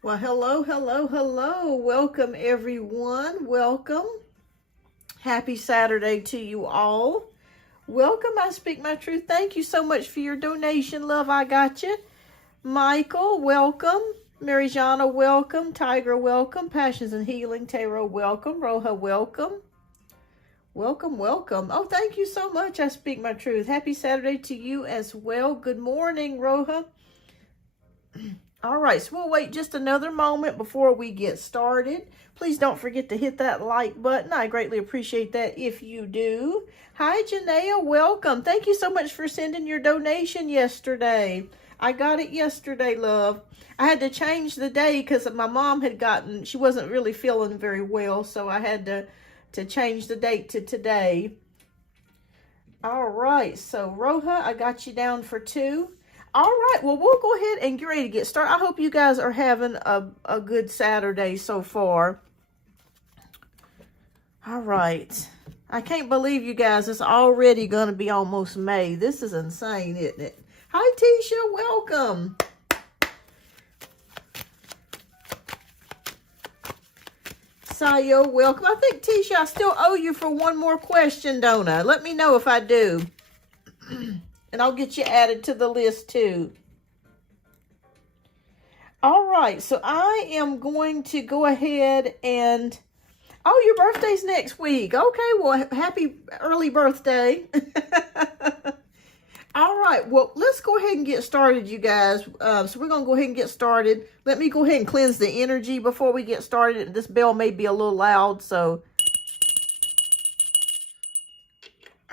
Well, hello, hello, hello. Welcome, everyone. Welcome. Happy Saturday to you all. Welcome, I Speak My Truth. Thank you so much for your donation, love. I got you. Michael, welcome. Mary Jana, welcome. Tiger, welcome. Passions and Healing, Taro, welcome. Roja, welcome. Welcome, welcome. Oh, thank you so much. I Speak My Truth. Happy Saturday to you as well. Good morning, Roja. All right, so we'll wait just another moment before we get started. Please don't forget to hit that like button. I greatly appreciate that if you do. Hi, Janaea, welcome. Thank you so much for sending your donation yesterday. I got it yesterday, love. I had to change the day because my mom she wasn't really feeling very well, so I had to change the date to today. All right, so Roja, I got you down for 2. All right, well, we'll go ahead and get ready to get started. I hope you guys are having a good Saturday so far. All right. I can't believe you guys, it's already going to be almost May. This is insane, isn't it? Hi, Tisha, welcome. Sayo, welcome. I think, Tisha, I still owe you for one more question, don't I? Let me know if I do. And I'll get you added to the list too. All right, so I am going to go ahead and... Oh, your birthday's next week. Okay, well, happy early birthday. All right, well, let's go ahead and get started, you guys. So we're going to go ahead and get started. Let me go ahead and cleanse the energy before we get started. This bell may be a little loud, so...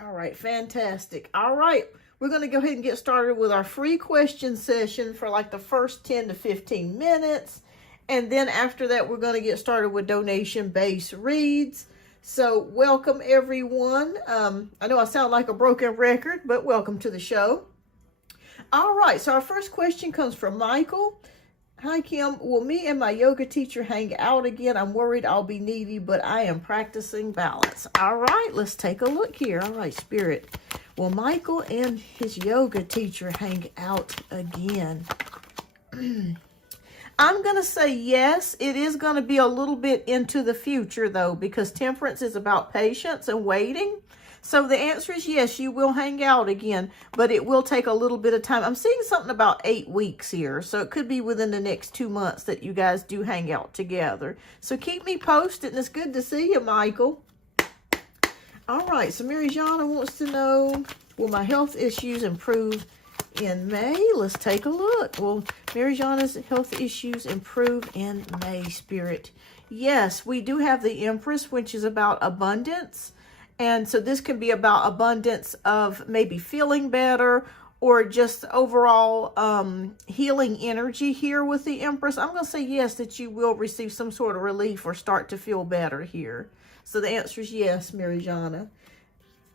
All right, fantastic. All right. We're going to go ahead and get started with our free question session for like the first 10 to 15 minutes. And then after that, we're going to get started with donation-based reads. So welcome, everyone. I know I sound like a broken record, but welcome to the show. All right, so our first question comes from Michael. Hi, Kim. Will me and my yoga teacher hang out again? I'm worried I'll be needy, but I am practicing balance. All right, let's take a look here. All right, Spirit. Will Michael and his yoga teacher hang out again? I'm going to say yes. It is going to be a little bit into the future, though, because temperance is about patience and waiting. So the answer is yes, you will hang out again, but it will take a little bit of time. I'm seeing something about 8 weeks here, so it could be within the next 2 months that you guys do hang out together. So keep me posted, and it's good to see you, Michael. All right, so Mary Jana wants to know, will my health issues improve in May? Let's take a look. Will Mary Jana's health issues improve in May, Spirit? Yes, we do have the Empress, which is about abundance. And so this can be about abundance of maybe feeling better or just overall healing energy here with the Empress. I'm going to say yes, that you will receive some sort of relief or start to feel better here. So the answer is yes, Mary Jana.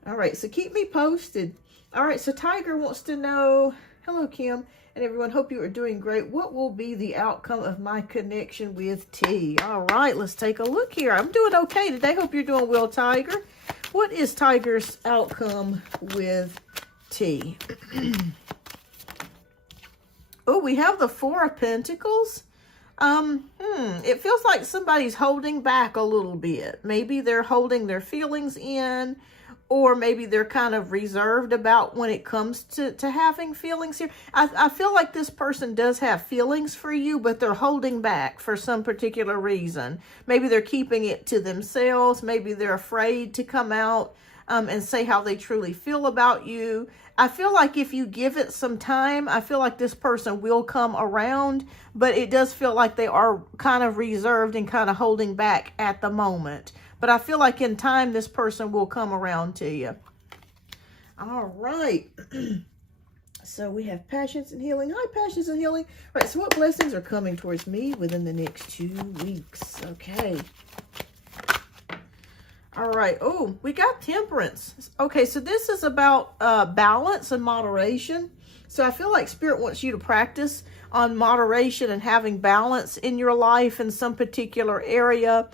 All right, so keep me posted. All right, so Tiger wants to know, hello, Kim, and everyone, hope you are doing great. What will be the outcome of my connection with T? All right, let's take a look here. I'm doing okay today. Hope you're doing well, Tiger. What is Tiger's outcome with T? Oh, we have the Four of Pentacles. It feels like somebody's holding back a little bit. Maybe they're holding their feelings in, or maybe they're kind of reserved about when it comes to having feelings here. I feel like this person does have feelings for you, but they're holding back for some particular reason. Maybe they're keeping it to themselves. Maybe they're afraid to come out and say how they truly feel about you. I feel like if you give it some time, I feel like this person will come around, but it does feel like they are kind of reserved and kind of holding back at the moment. But I feel like in time, this person will come around to you. All right. So we have Passions and Healing. Hi, Passions and Healing. All right, so what blessings are coming towards me within the next 2 weeks? Okay. All right. Oh, we got Temperance. Okay, so this is about balance and moderation. So I feel like Spirit wants you to practice on moderation and having balance in your life in some particular area.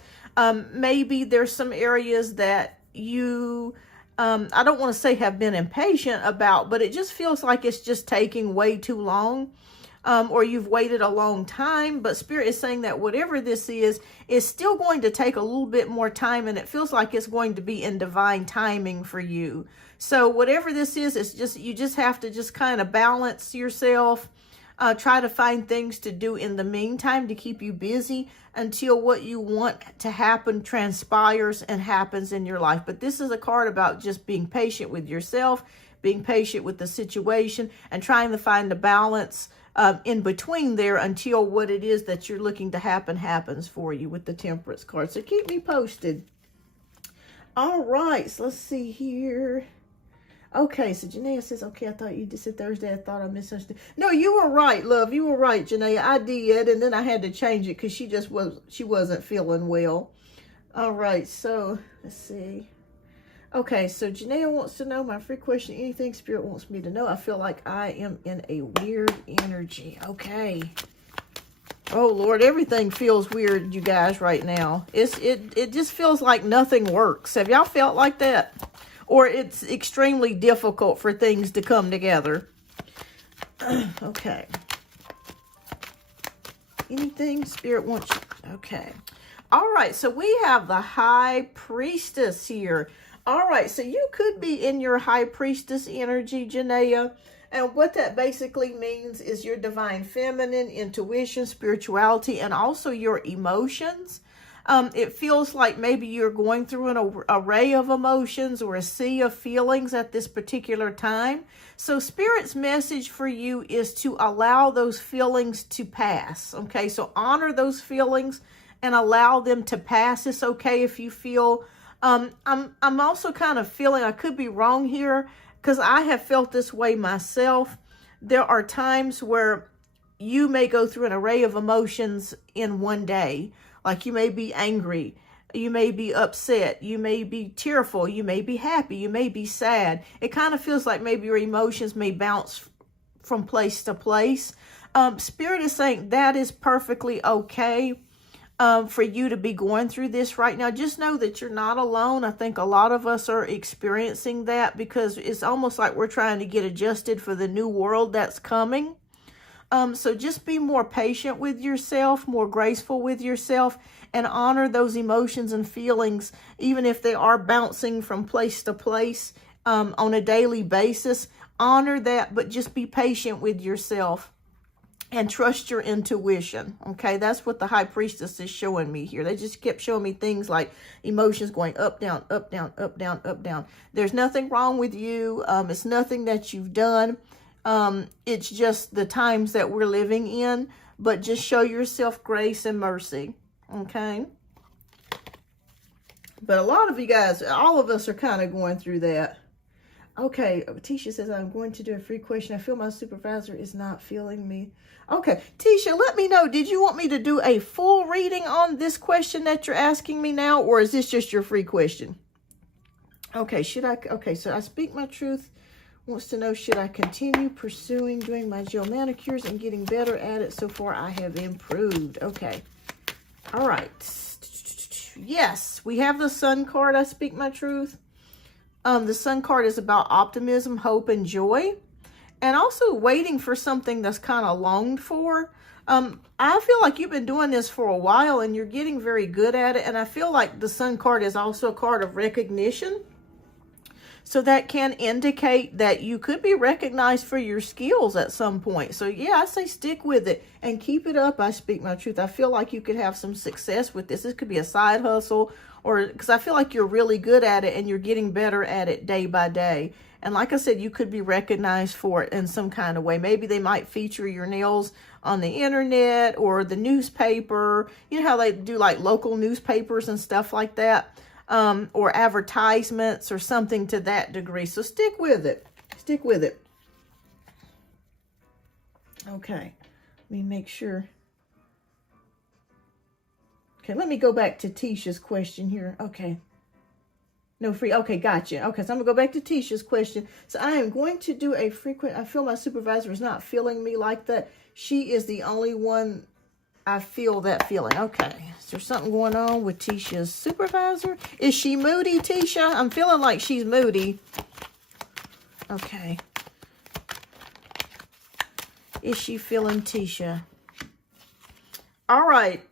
Maybe there's some areas that you, I don't want to say have been impatient about, but it just feels like it's just taking way too long. or you've waited a long time, but Spirit is saying that whatever this is still going to take a little bit more time, and it feels like it's going to be in divine timing for you. So whatever this is, it's just, you just have to just kind of balance yourself, try to find things to do in the meantime to keep you busy until what you want to happen transpires and happens in your life. But this is a card about just being patient with yourself, being patient with the situation, and trying to find the balance in between there until what it is that you're looking to happen happens for you with the Temperance card. So keep me posted. All right, so let's see here. Okay, so Janaea says, okay, I thought you just said Thursday. I thought I misunderstood. No, you were right, love. You were right, Janaea. I did, and then I had to change it because she wasn't feeling well. All right, so let's see. Okay, so Janaea wants to know my free question. Anything Spirit wants me to know. I feel like I am in a weird energy. Okay. Oh, Lord, everything feels weird, you guys, right now. It just feels like nothing works. Have y'all felt like that? Or it's extremely difficult for things to come together. Okay. Anything Spirit wants you? Okay. All right, so we have the High Priestess here. All right, so you could be in your High Priestess energy, Janaea. And what that basically means is your divine feminine, intuition, spirituality, and also your emotions. It feels like maybe you're going through an array of emotions or a sea of feelings at this particular time. So Spirit's message for you is to allow those feelings to pass. Okay, so honor those feelings and allow them to pass. It's okay if you feel, I'm also kind of feeling, I could be wrong here, because I have felt this way myself. There are times where you may go through an array of emotions in one day. Like you may be angry, you may be upset, you may be tearful, you may be happy, you may be sad. It kind of feels like maybe your emotions may bounce from place to place. Spirit is saying that is perfectly okay for you to be going through this right now. Just know that you're not alone. I think a lot of us are experiencing that because it's almost like we're trying to get adjusted for the new world that's coming. So just be more patient with yourself, more graceful with yourself, and honor those emotions and feelings, even if they are bouncing from place to place on a daily basis. Honor that, but just be patient with yourself and trust your intuition. Okay, that's what the High Priestess is showing me here. They just kept showing me things like emotions going up, down, up, down, up, down, up, down. There's nothing wrong with you. It's nothing that you've done. It's just the times that we're living in, but just show yourself grace and mercy. Okay. But a lot of you guys, all of us are kind of going through that. Okay. Tisha says, I'm going to do a free question. I feel my supervisor is not feeling me. Okay. Tisha, let me know. Did you want me to do a full reading on this question that you're asking me now, or is this just your free question? Okay. Okay. So I speak my truth. Wants to know, should I continue pursuing doing my gel manicures and getting better at it? So far, I have improved. Okay. All right. Yes, we have the Sun card. I speak my truth. The Sun card is about optimism, hope, and joy. And also waiting for something that's kind of longed for. I feel like you've been doing this for a while and you're getting very good at it. And I feel like the Sun card is also a card of recognition. So that can indicate that you could be recognized for your skills at some point. So yeah, I say stick with it and keep it up. I speak my truth. I feel like you could have some success with this. This could be a side hustle, or because I feel like you're really good at it and you're getting better at it day by day. And like I said, you could be recognized for it in some kind of way. Maybe they might feature your nails on the internet or the newspaper. You know how they do like local newspapers and stuff like that. Or advertisements or something to that degree. So stick with it. Stick with it. Okay. Let me make sure. Okay, let me go back to Tisha's question here. Okay. No free. Okay, gotcha. Okay, so I'm going to go back to Tisha's question. So I am going to do a frequent. I feel my supervisor is not feeling me like that. She is the only one I feel that feeling. Okay. Is there something going on with Tisha's supervisor? Is she moody, Tisha? I'm feeling like she's moody. Okay. is she feeling, Tisha? All right.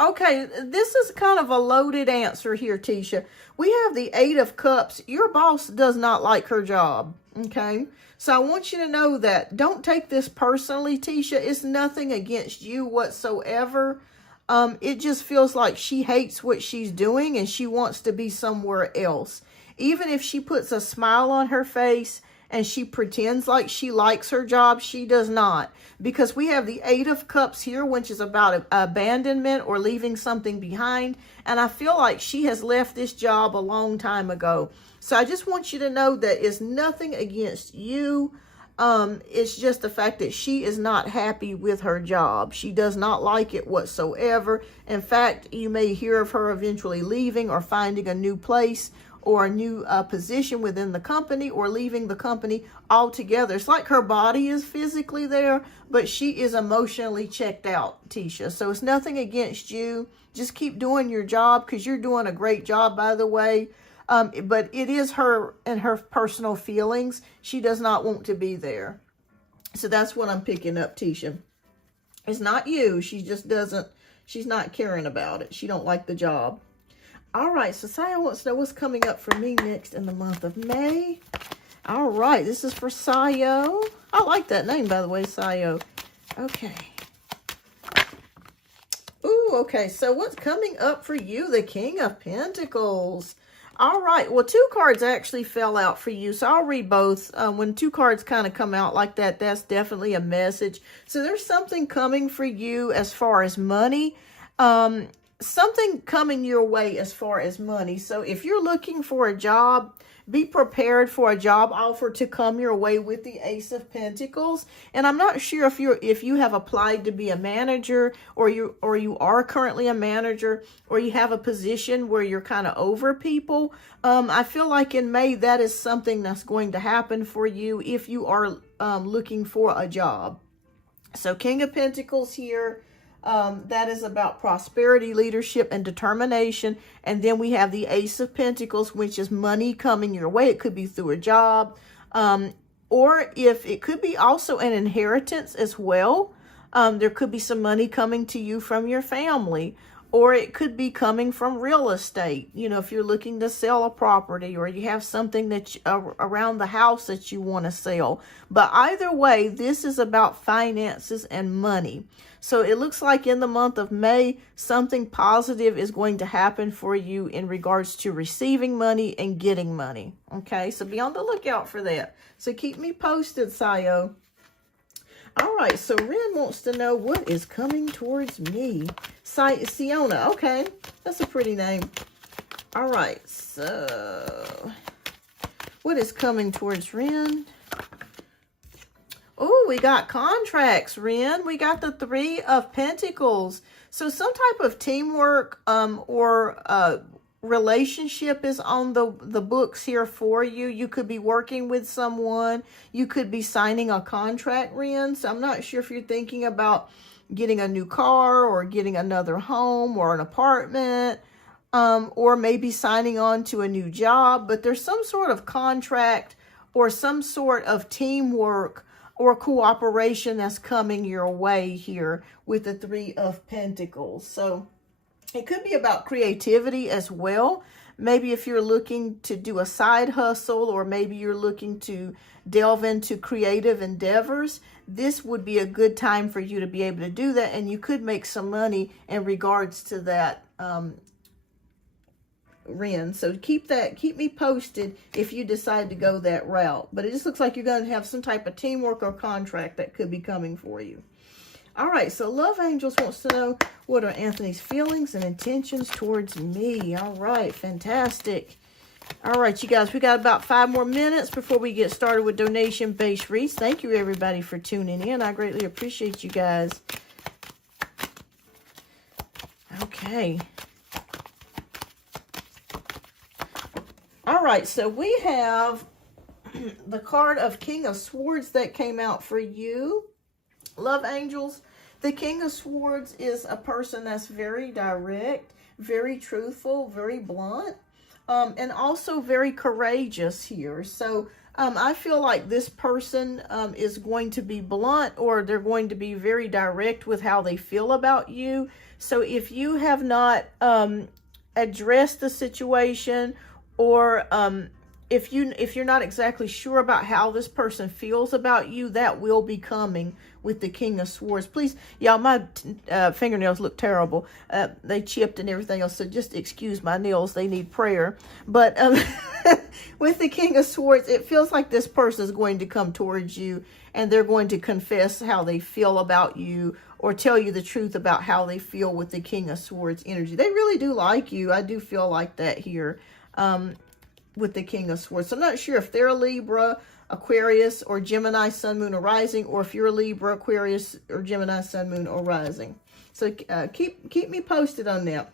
Okay, this is kind of a loaded answer here, Tisha. We have the 8 of Cups. Your boss does not like her job, okay? So I want you to know that. Don't take this personally, Tisha. It's nothing against you whatsoever. It just feels like she hates what she's doing and she wants to be somewhere else. Even if she puts a smile on her face and she pretends like she likes her job, she does not. Because we have the 8 of Cups here, which is about abandonment or leaving something behind. And I feel like she has left this job a long time ago. So I just want you to know that it's nothing against you. It's just the fact that she is not happy with her job. She does not like it whatsoever. In fact, you may hear of her eventually leaving or finding a new place or a new position within the company, or leaving the company altogether. It's like her body is physically there, but she is emotionally checked out, Tisha. So it's nothing against you. Just keep doing your job, because you're doing a great job, by the way. But it is her and her personal feelings. She does not want to be there. So that's what I'm picking up, Tisha. It's not you. She just doesn't, she's not caring about it. She don't like the job. All right, so Sayo wants to know what's coming up for me next in the month of May. All right, this is for Sayo. I like that name, by the way, Sayo. Okay. Ooh, okay, so what's coming up for you? The King of Pentacles. All right, well, 2 cards actually fell out for you, so I'll read both. When 2 cards kind of come out like that, that's definitely a message. So there's something coming for you as far as money. Something coming your way as far as money. So if you're looking for a job, be prepared for a job offer to come your way with the Ace of Pentacles. And I'm not sure if you have applied to be a manager, or you are currently a manager, or you have a position where you're kind of over people. I feel like in May that is something that's going to happen for you if you are looking for a job. So King of Pentacles here. That is about prosperity, leadership, and determination. And then we have the Ace of Pentacles, which is money coming your way. It could be through a job, or if it could be also an inheritance as well. There could be some money coming to you from your family, or it could be coming from real estate. You know, if you're looking to sell a property, or you have something that around the house that you want to sell. But either way, this is about finances and money. So it looks like in the month of May, something positive is going to happen for you in regards to receiving money and getting money. Okay, so be on the lookout for that. So keep me posted, Sayo. All right, so Ren wants to know what is coming towards me. Siona, okay, that's a pretty name. All right, so what is coming towards Ren? Oh, we got contracts, Ren. We got the 3 of Pentacles. So some type of teamwork or relationship is on the books here for you. You could be working with someone. You could be signing a contract, Ren. So I'm not sure if you're thinking about getting a new car or getting another home or an apartment, or maybe signing on to a new job. But there's some sort of contract or some sort of teamwork or cooperation that's coming your way here with the 3 of Pentacles. So it could be about creativity as well. Maybe if you're looking to do a side hustle, or maybe you're looking to delve into creative endeavors, this would be a good time for you to be able to do that. And you could make some money in regards to that, Ren. So keep me posted if you decide to go that route. But it just looks like you're going to have some type of teamwork or contract that could be coming for you. All right, so Love Angels wants to know, what are Anthony's feelings and intentions towards me? All right, fantastic. All right, you guys, we got about 5 more minutes before we get started with donation-based reads. Thank you, everybody, for tuning in. I greatly appreciate you guys. Okay. All right, so we have the card of King of Swords that came out for you. Love Angels, the King of Swords is a person that's very direct, very truthful, very blunt. and also very courageous here. So I feel like this person is going to be blunt, or they're going to be very direct with how they feel about you. So if you have not addressed the situation, or if you're not exactly sure about how this person feels about you, that will be coming with the King of Swords. Please, y'all, my fingernails look terrible. They chipped and everything else, so just excuse my nails. They need prayer. But with the King of Swords, it feels like this person is going to come towards you, and they're going to confess how they feel about you, or tell you the truth about how they feel with the King of Swords energy. They really do like you. I do feel like that here with the King of Swords. So I'm not sure if they're a Libra, Aquarius, or Gemini, Sun, Moon, or Rising, or if you're a Libra, Aquarius, or Gemini, Sun, Moon, or Rising. So keep me posted on that.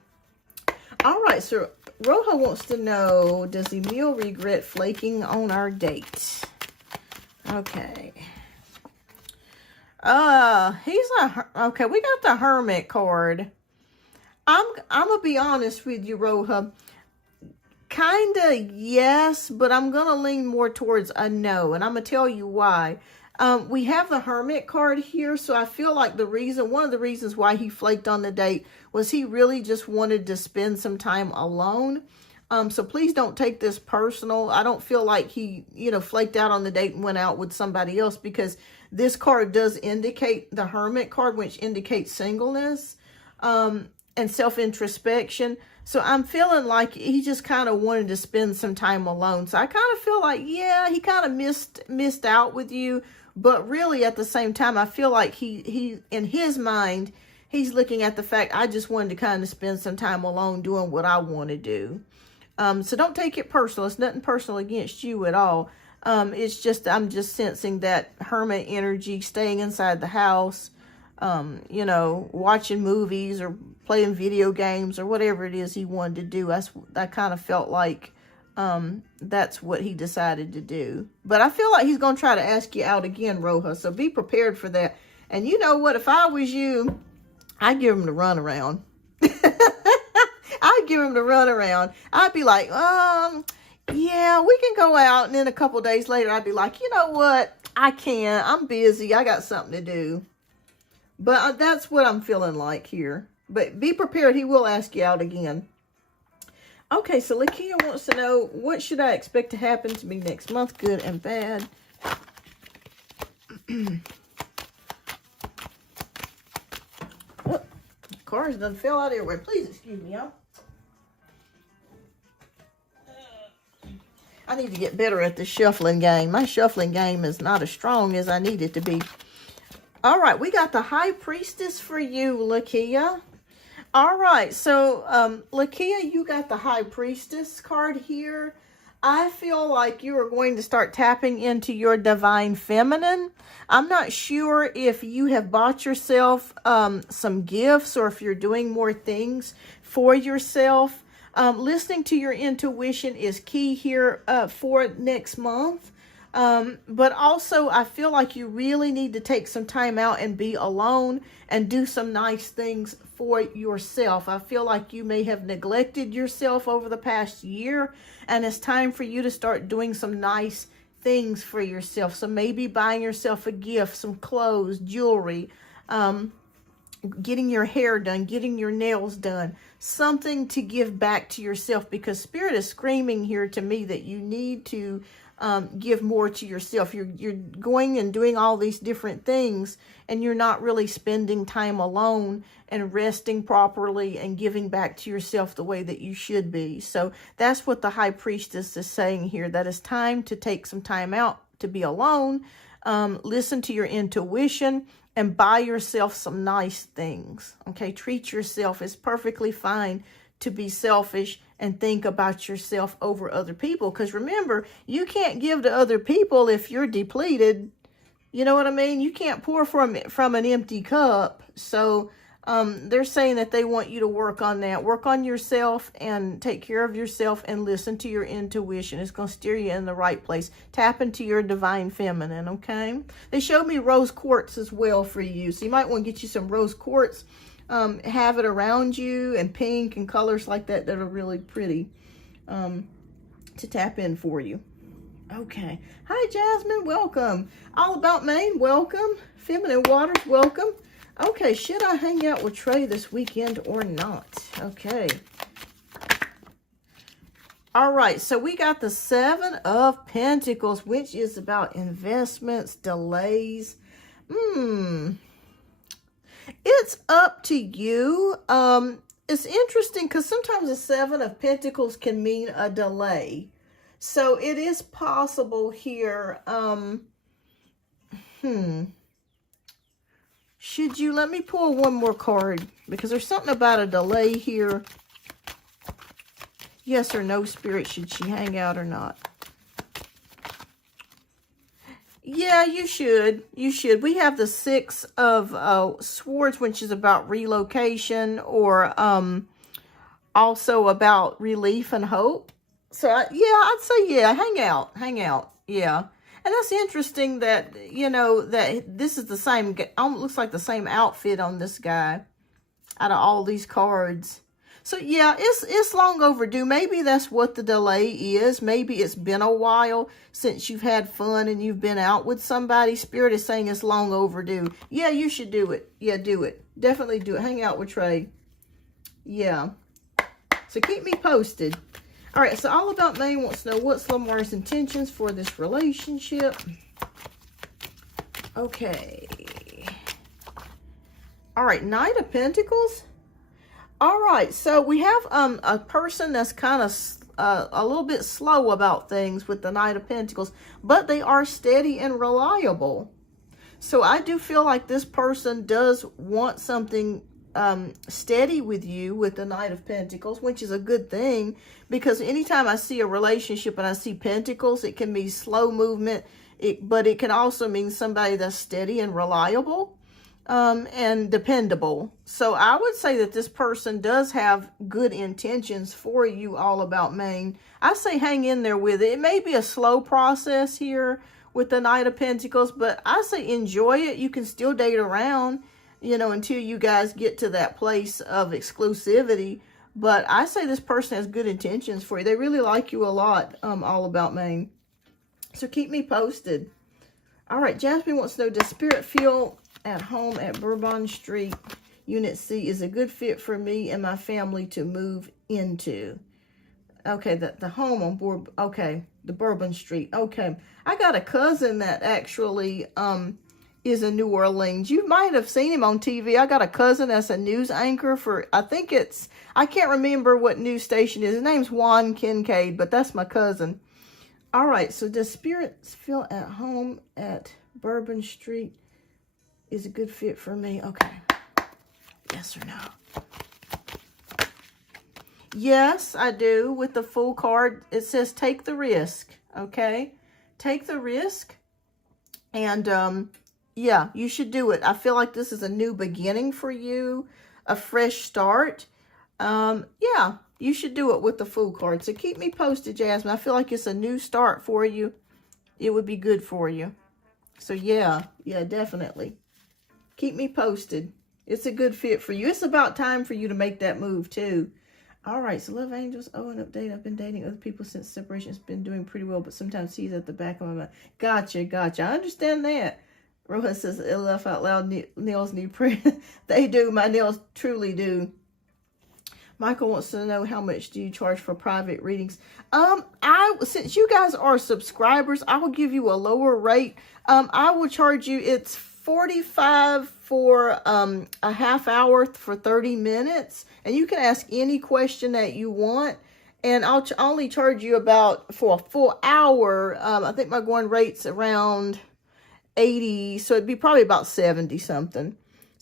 All right, so Roja wants to know, does Emil regret flaking on our date? Okay. Okay, we got the Hermit card. I'm gonna be honest with you, Roja. Kinda yes, but I'm gonna lean more towards a no, and I'm gonna tell you why. We have the Hermit card here, so I feel like one of the reasons why he flaked on the date was he really just wanted to spend some time alone. So please don't take this personal. I don't feel like he, flaked out on the date and went out with somebody else, because this card does indicate the Hermit card, which indicates singleness and self-introspection. So I'm feeling like he just kind of wanted to spend some time alone. So I kind of feel like, yeah, he kind of missed out with you. But really, at the same time, I feel like he in his mind, he's looking at the fact, I just wanted to kind of spend some time alone doing what I want to do. So don't take it personal. It's nothing personal against you at all. It's just, I'm just sensing that Hermit energy, staying inside the house, watching movies or playing video games or whatever it is he wanted to do. I kind of felt like that's what he decided to do. But I feel like he's going to try to ask you out again, Roja. So be prepared for that. And you know what? If I was you, I'd give him the runaround. I'd give him the runaround. I'd be like, yeah, we can go out. And then a couple days later, I'd be like, you know what? I can't. I'm busy. I got something to do. But that's what I'm feeling like here. But be prepared. He will ask you out again. Okay, so Lakia wants to know, what should I expect to happen to me next month, good and bad? Oh, cards done fell out everywhere. Please excuse me, y'all. I need to get better at the shuffling game. My shuffling game is not as strong as I need it to be. All right, we got the High Priestess for you, Lakia. All right, so Lakia, you got the High Priestess card here. I feel like you are going to start tapping into your divine feminine. I'm not sure if you have bought yourself some gifts, or if you're doing more things for yourself. Listening to your intuition is key here for next month. But also, I feel like you really need to take some time out and be alone and do some nice things for yourself. I feel like you may have neglected yourself over the past year, and it's time for you to start doing some nice things for yourself. So maybe buying yourself a gift, some clothes, jewelry, getting your hair done, getting your nails done, something to give back to yourself, because Spirit is screaming here to me that you need to give more to yourself. You're going and doing all these different things, and you're not really spending time alone and resting properly and giving back to yourself the way that you should be. So that's what the High Priestess is saying here, that it's time to take some time out to be alone, listen to your intuition, and buy yourself some nice things. Okay, treat yourself. It's perfectly fine to be selfish and think about yourself over other people. Because remember, you can't give to other people if you're depleted. You know what I mean? You can't pour from an empty cup. So they're saying that they want you to work on that. Work on yourself and take care of yourself and listen to your intuition. It's going to steer you in the right place. Tap into your divine feminine, okay? They showed me rose quartz as well for you. So you might want to get you some rose quartz. Have it around you, and pink and colors like that that are really pretty. to tap in for you. Okay. Hi, Jasmine. Welcome. All About Maine. Welcome. Feminine Waters. Welcome. Okay. Should I hang out with Trey this weekend or not? Okay. All right. So we got the Seven of Pentacles, which is about investments, delays. It's up to you. It's interesting because sometimes the Seven of Pentacles can mean a delay. So it is possible here. Should you, let me pull one more card because there's something about a delay here. Yes or no, Spirit, should she hang out or not? Yeah, you should. You should. We have the Six of Swords, which is about relocation or also about relief and hope. So, yeah, I'd say, yeah, hang out, yeah. And that's interesting that, you know, that this is the same, looks like the same outfit on this guy out of all these cards. So, yeah, it's long overdue. Maybe that's what the delay is. Maybe it's been a while since you've had fun and you've been out with somebody. Spirit is saying it's long overdue. Yeah, you should do it. Yeah, do it. Definitely do it. Hang out with Trey. Yeah. So, keep me posted. All right, so All About Maine wants to know what's Lamar's intentions for this relationship. Okay. All right, Knight of Pentacles. All right, so we have a person that's kind of a little bit slow about things with the Knight of Pentacles, but they are steady and reliable. So I do feel like this person does want something steady with you with the Knight of Pentacles, which is a good thing because anytime I see a relationship and I see Pentacles, it can be slow movement, but it can also mean somebody that's steady and reliable and dependable. So I would say that this person does have good intentions for you, All About Maine. I say hang in there with it. It may be a slow process here with the Knight of Pentacles, but I say enjoy it. You can still date around, you know, until you guys get to that place of exclusivity. But I say this person has good intentions for you. They really like you a lot, All About Maine. So keep me posted. All right, Jasmine wants to know, does Spirit feel at home at Bourbon Street, Unit C is a good fit for me and my family to move into? Okay, the home on board, okay, the Bourbon Street. Okay, I got a cousin that actually is in New Orleans. You might have seen him on TV. I got a cousin that's a news anchor for, I think it's, I can't remember what news station it is. His name's Juan Kincaid, but that's my cousin. All right, so does Spirit feel at home at Bourbon Street is a good fit for me? Okay. Yes or no? Yes, I do. With the full card, it says take the risk. Okay? Take the risk. And, yeah, you should do it. I feel like this is a new beginning for you. A fresh start. Yeah, you should do it with the full card. So keep me posted, Jasmine. I feel like it's a new start for you. It would be good for you. So, yeah, definitely. Keep me posted. It's a good fit for you. It's about time for you to make that move, too. All right, so Love Angels. Oh, an update. I've been dating other people since separation. It's been doing pretty well, but sometimes he's at the back of my mind. Gotcha. I understand that. Rohan says, LF out loud, nails need prayer. They do. My nails truly do. Michael wants to know, how much do you charge for private readings? Since you guys are subscribers, I will give you a lower rate. I will charge you, it's $45 for a half hour for 30 minutes. And you can ask any question that you want. And I'll only charge you about, for a full hour, I think my going rate's around 80. So it'd be probably about 70 something.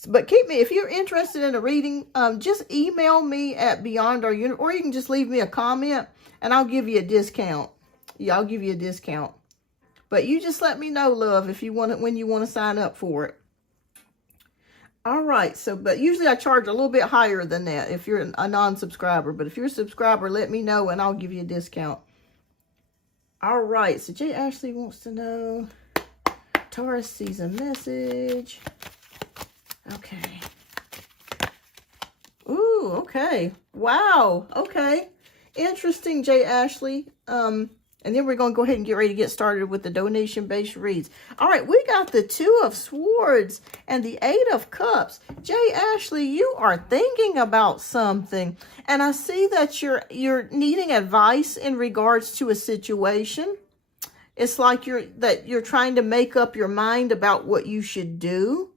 But keep me, if you're interested in a reading, just email me at Beyondouruniverse, or you can just leave me a comment and I'll give you a discount. Yeah, I'll give you a discount. But you just let me know, love, if you want it, when you want to sign up for it. All right, so, but usually I charge a little bit higher than that if you're a non-subscriber. But if you're a subscriber, let me know and I'll give you a discount. All right, so Jay Ashley wants to know, Taurus sees a message. Okay. Ooh, okay. Wow. Okay. Interesting, Jay Ashley. And then we're going to go ahead and get ready to get started with the donation-based reads. All right, we got the Two of Swords and the Eight of Cups. Jay Ashley, you are thinking about something. And I see that you're needing advice in regards to a situation. It's like you're trying to make up your mind about what you should do.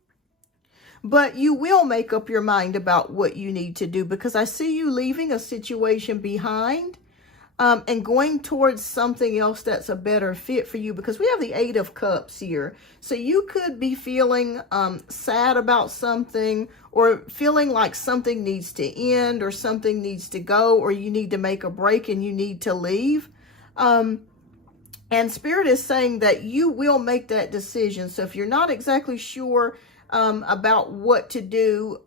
But you will make up your mind about what you need to do, because I see you leaving a situation behind and going towards something else that's a better fit for you, because we have the Eight of Cups here. So you could be feeling sad about something, or feeling like something needs to end, or something needs to go, or you need to make a break and you need to leave. And Spirit is saying that you will make that decision. So if you're not exactly sure about what to do,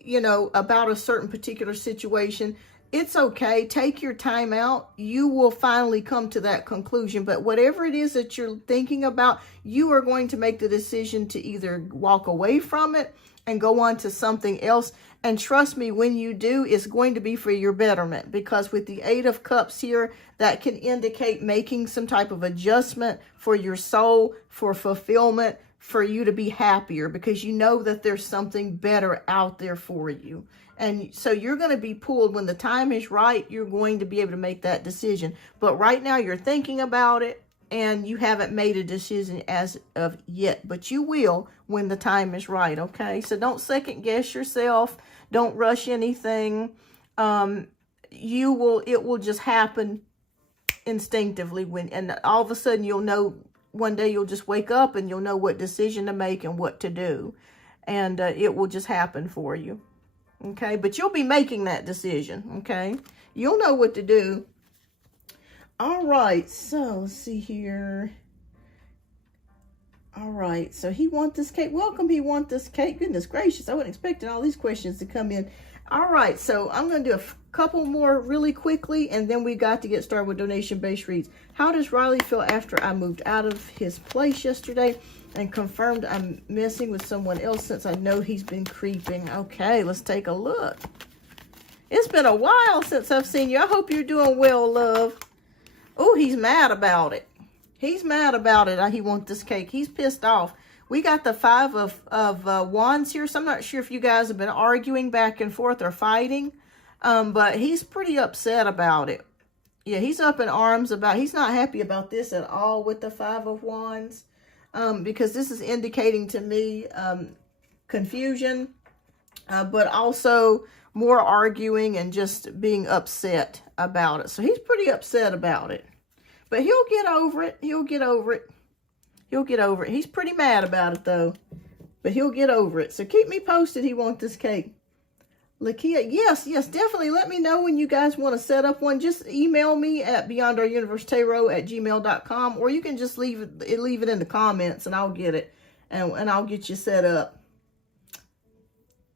you know, about a certain particular situation, it's okay. Take your time out. You will finally come to that conclusion. But whatever it is that you're thinking about, you are going to make the decision to either walk away from it and go on to something else. And trust me, when you do, it's going to be for your betterment, because with the Eight of Cups here, that can indicate making some type of adjustment for your soul, for fulfillment, for you to be happier, because you know that there's something better out there for you. And so you're going to be pulled when the time is right. You're going to be able to make that decision. But right now you're thinking about it and you haven't made a decision as of yet, but you will when the time is right. Okay. So don't second guess yourself. Don't rush anything. It will just happen instinctively and all of a sudden you'll know. One day you'll just wake up and you'll know what decision to make and what to do. And it will just happen for you. Okay. But you'll be making that decision. Okay. You'll know what to do. All right. So let's see here. All right. So he wants this cake. Welcome. He wants this cake. Goodness gracious. I wasn't expecting all these questions to come in. All right. So I'm going to do a couple more really quickly, and then we got to get started with donation-based reads. How does Riley feel after I moved out of his place yesterday and confirmed I'm messing with someone else since I know he's been creeping? Okay, let's take a look. It's been a while since I've seen you. I hope you're doing well, love. Oh, he's mad about it. He's mad about it. He wants this cake. He's pissed off. We got the Five of Wands here, so I'm not sure if you guys have been arguing back and forth or fighting. But he's pretty upset about it. Yeah, he's up in arms about, he's not happy about this at all with the Five of Wands. Because this is indicating to me confusion, but also more arguing and just being upset about it. So he's pretty upset about it. But he'll get over it. He'll get over it. He'll get over it. He's pretty mad about it, though. But he'll get over it. So keep me posted. He wants this cake. Lakia, yes, definitely. Let me know when you guys want to set up one. Just email me at beyondouruniversetarot@gmail.com, or you can just leave it in the comments and I'll get it. And I'll get you set up.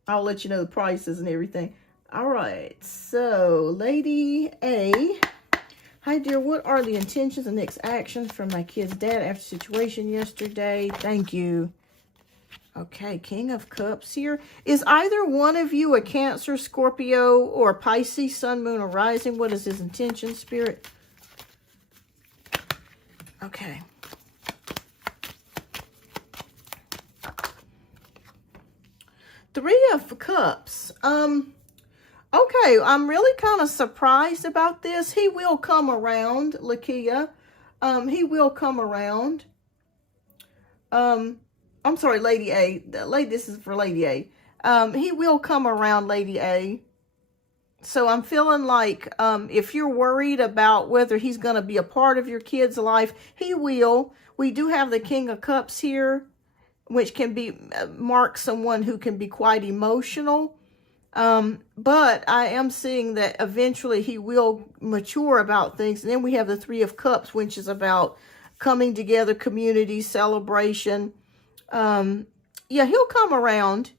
I'll let you know the prices and everything. All right. So, Lady A. Hi, dear. What are the intentions and next actions from my kid's dad after situation yesterday? Thank you. Okay, King of Cups here. Is either one of you a Cancer, Scorpio, or Pisces, Sun, Moon, or Rising? What is his intention, Spirit? Okay. Three of Cups. Okay, I'm really kind of surprised about this. He will come around, Lakia. He will come around. I'm sorry, Lady A. This is for Lady A. He will come around, Lady A. So I'm feeling like if you're worried about whether he's going to be a part of your kid's life, he will. We do have the King of Cups here, which can be mark someone who can be quite emotional. But I am seeing that eventually he will mature about things. And then we have the Three of Cups, which is about coming together, community, celebration. Yeah, he'll come around.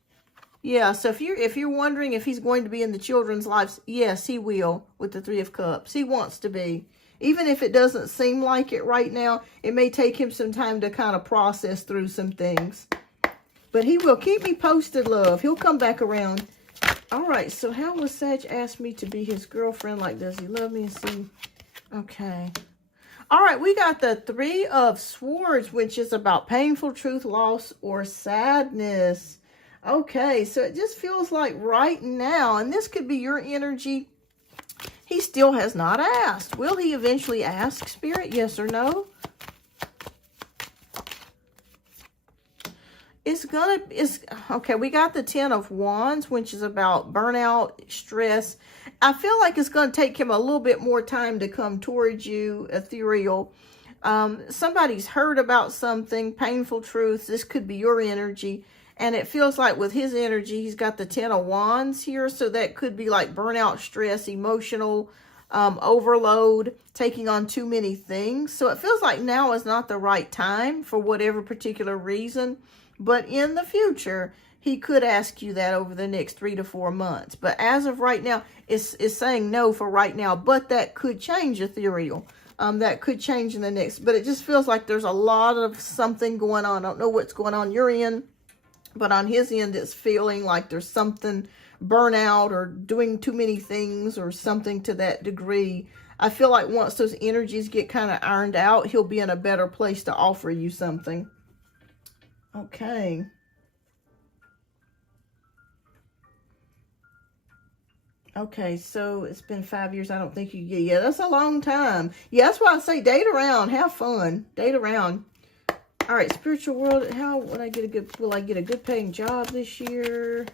Yeah, so if you're wondering if he's going to be in the children's lives, yes, he will with the Three of Cups. He wants to be. Even if it doesn't seem like it right now, it may take him some time to kind of process through some things. But he will. Keep me posted, love. He'll come back around. All right, so how will Sag ask me to be his girlfriend? Like, does he love me and see? Okay. All right, we got the Three of Swords, which is about painful truth, loss, or sadness. Okay, so it just feels like right now, and this could be your energy, he still has not asked. Will he eventually ask, Spirit? Yes or no? Okay, we got the Ten of Wands, which is about burnout, stress. I feel like it's going to take him a little bit more time to come towards you, ethereal. Somebody's heard about something, painful truths. This could be your energy. And it feels like with his energy, he's got the Ten of Wands here. So that could be like burnout, stress, emotional overload, taking on too many things. So it feels like now is not the right time for whatever particular reason. But in the future, he could ask you that over the next 3 to 4 months. But as of right now, it's saying no for right now. But that could change, ethereal. That could change in the next. But it just feels like there's a lot of something going on. I don't know what's going on your end. But on his end, it's feeling like there's something burnout or doing too many things or something to that degree. I feel like once those energies get kind of ironed out, he'll be in a better place to offer you something. Okay. Okay, so it's been 5 years. I don't think you get. Yeah, that's a long time. Yeah, that's why I say date around. Have fun. Date around. All right, spiritual world. How would I get a good? Will I get a good paying job this year?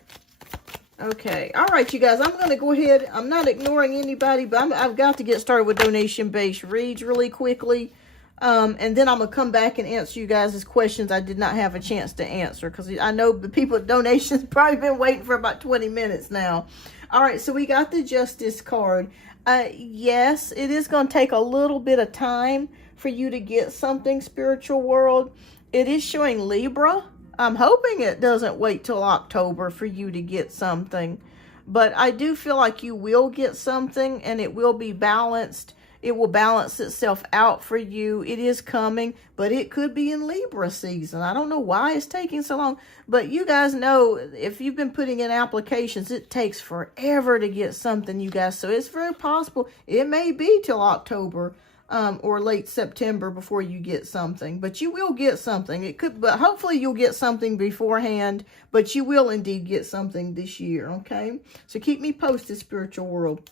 Okay. All right, you guys. I'm going to go ahead. I'm not ignoring anybody, but I've got to get started with donation-based reads really quickly. And then I'm going to come back and answer you guys' questions I did not have a chance to answer. Because I know the people at donations probably been waiting for about 20 minutes now. All right, so we got the Justice card. Yes, it is going to take a little bit of time for you to get something, spiritual world. It is showing Libra. I'm hoping it doesn't wait till October for you to get something. But I do feel like you will get something and it will be balanced. It will balance itself out for you. It is coming, but it could be in Libra season. I don't know why it's taking so long, but you guys know if you've been putting in applications, it takes forever to get something, you guys. So it's very possible it may be till October or late September before you get something, but you will get something. It could, but hopefully you'll get something beforehand, but you will indeed get something this year. Okay. So keep me posted, spiritual world.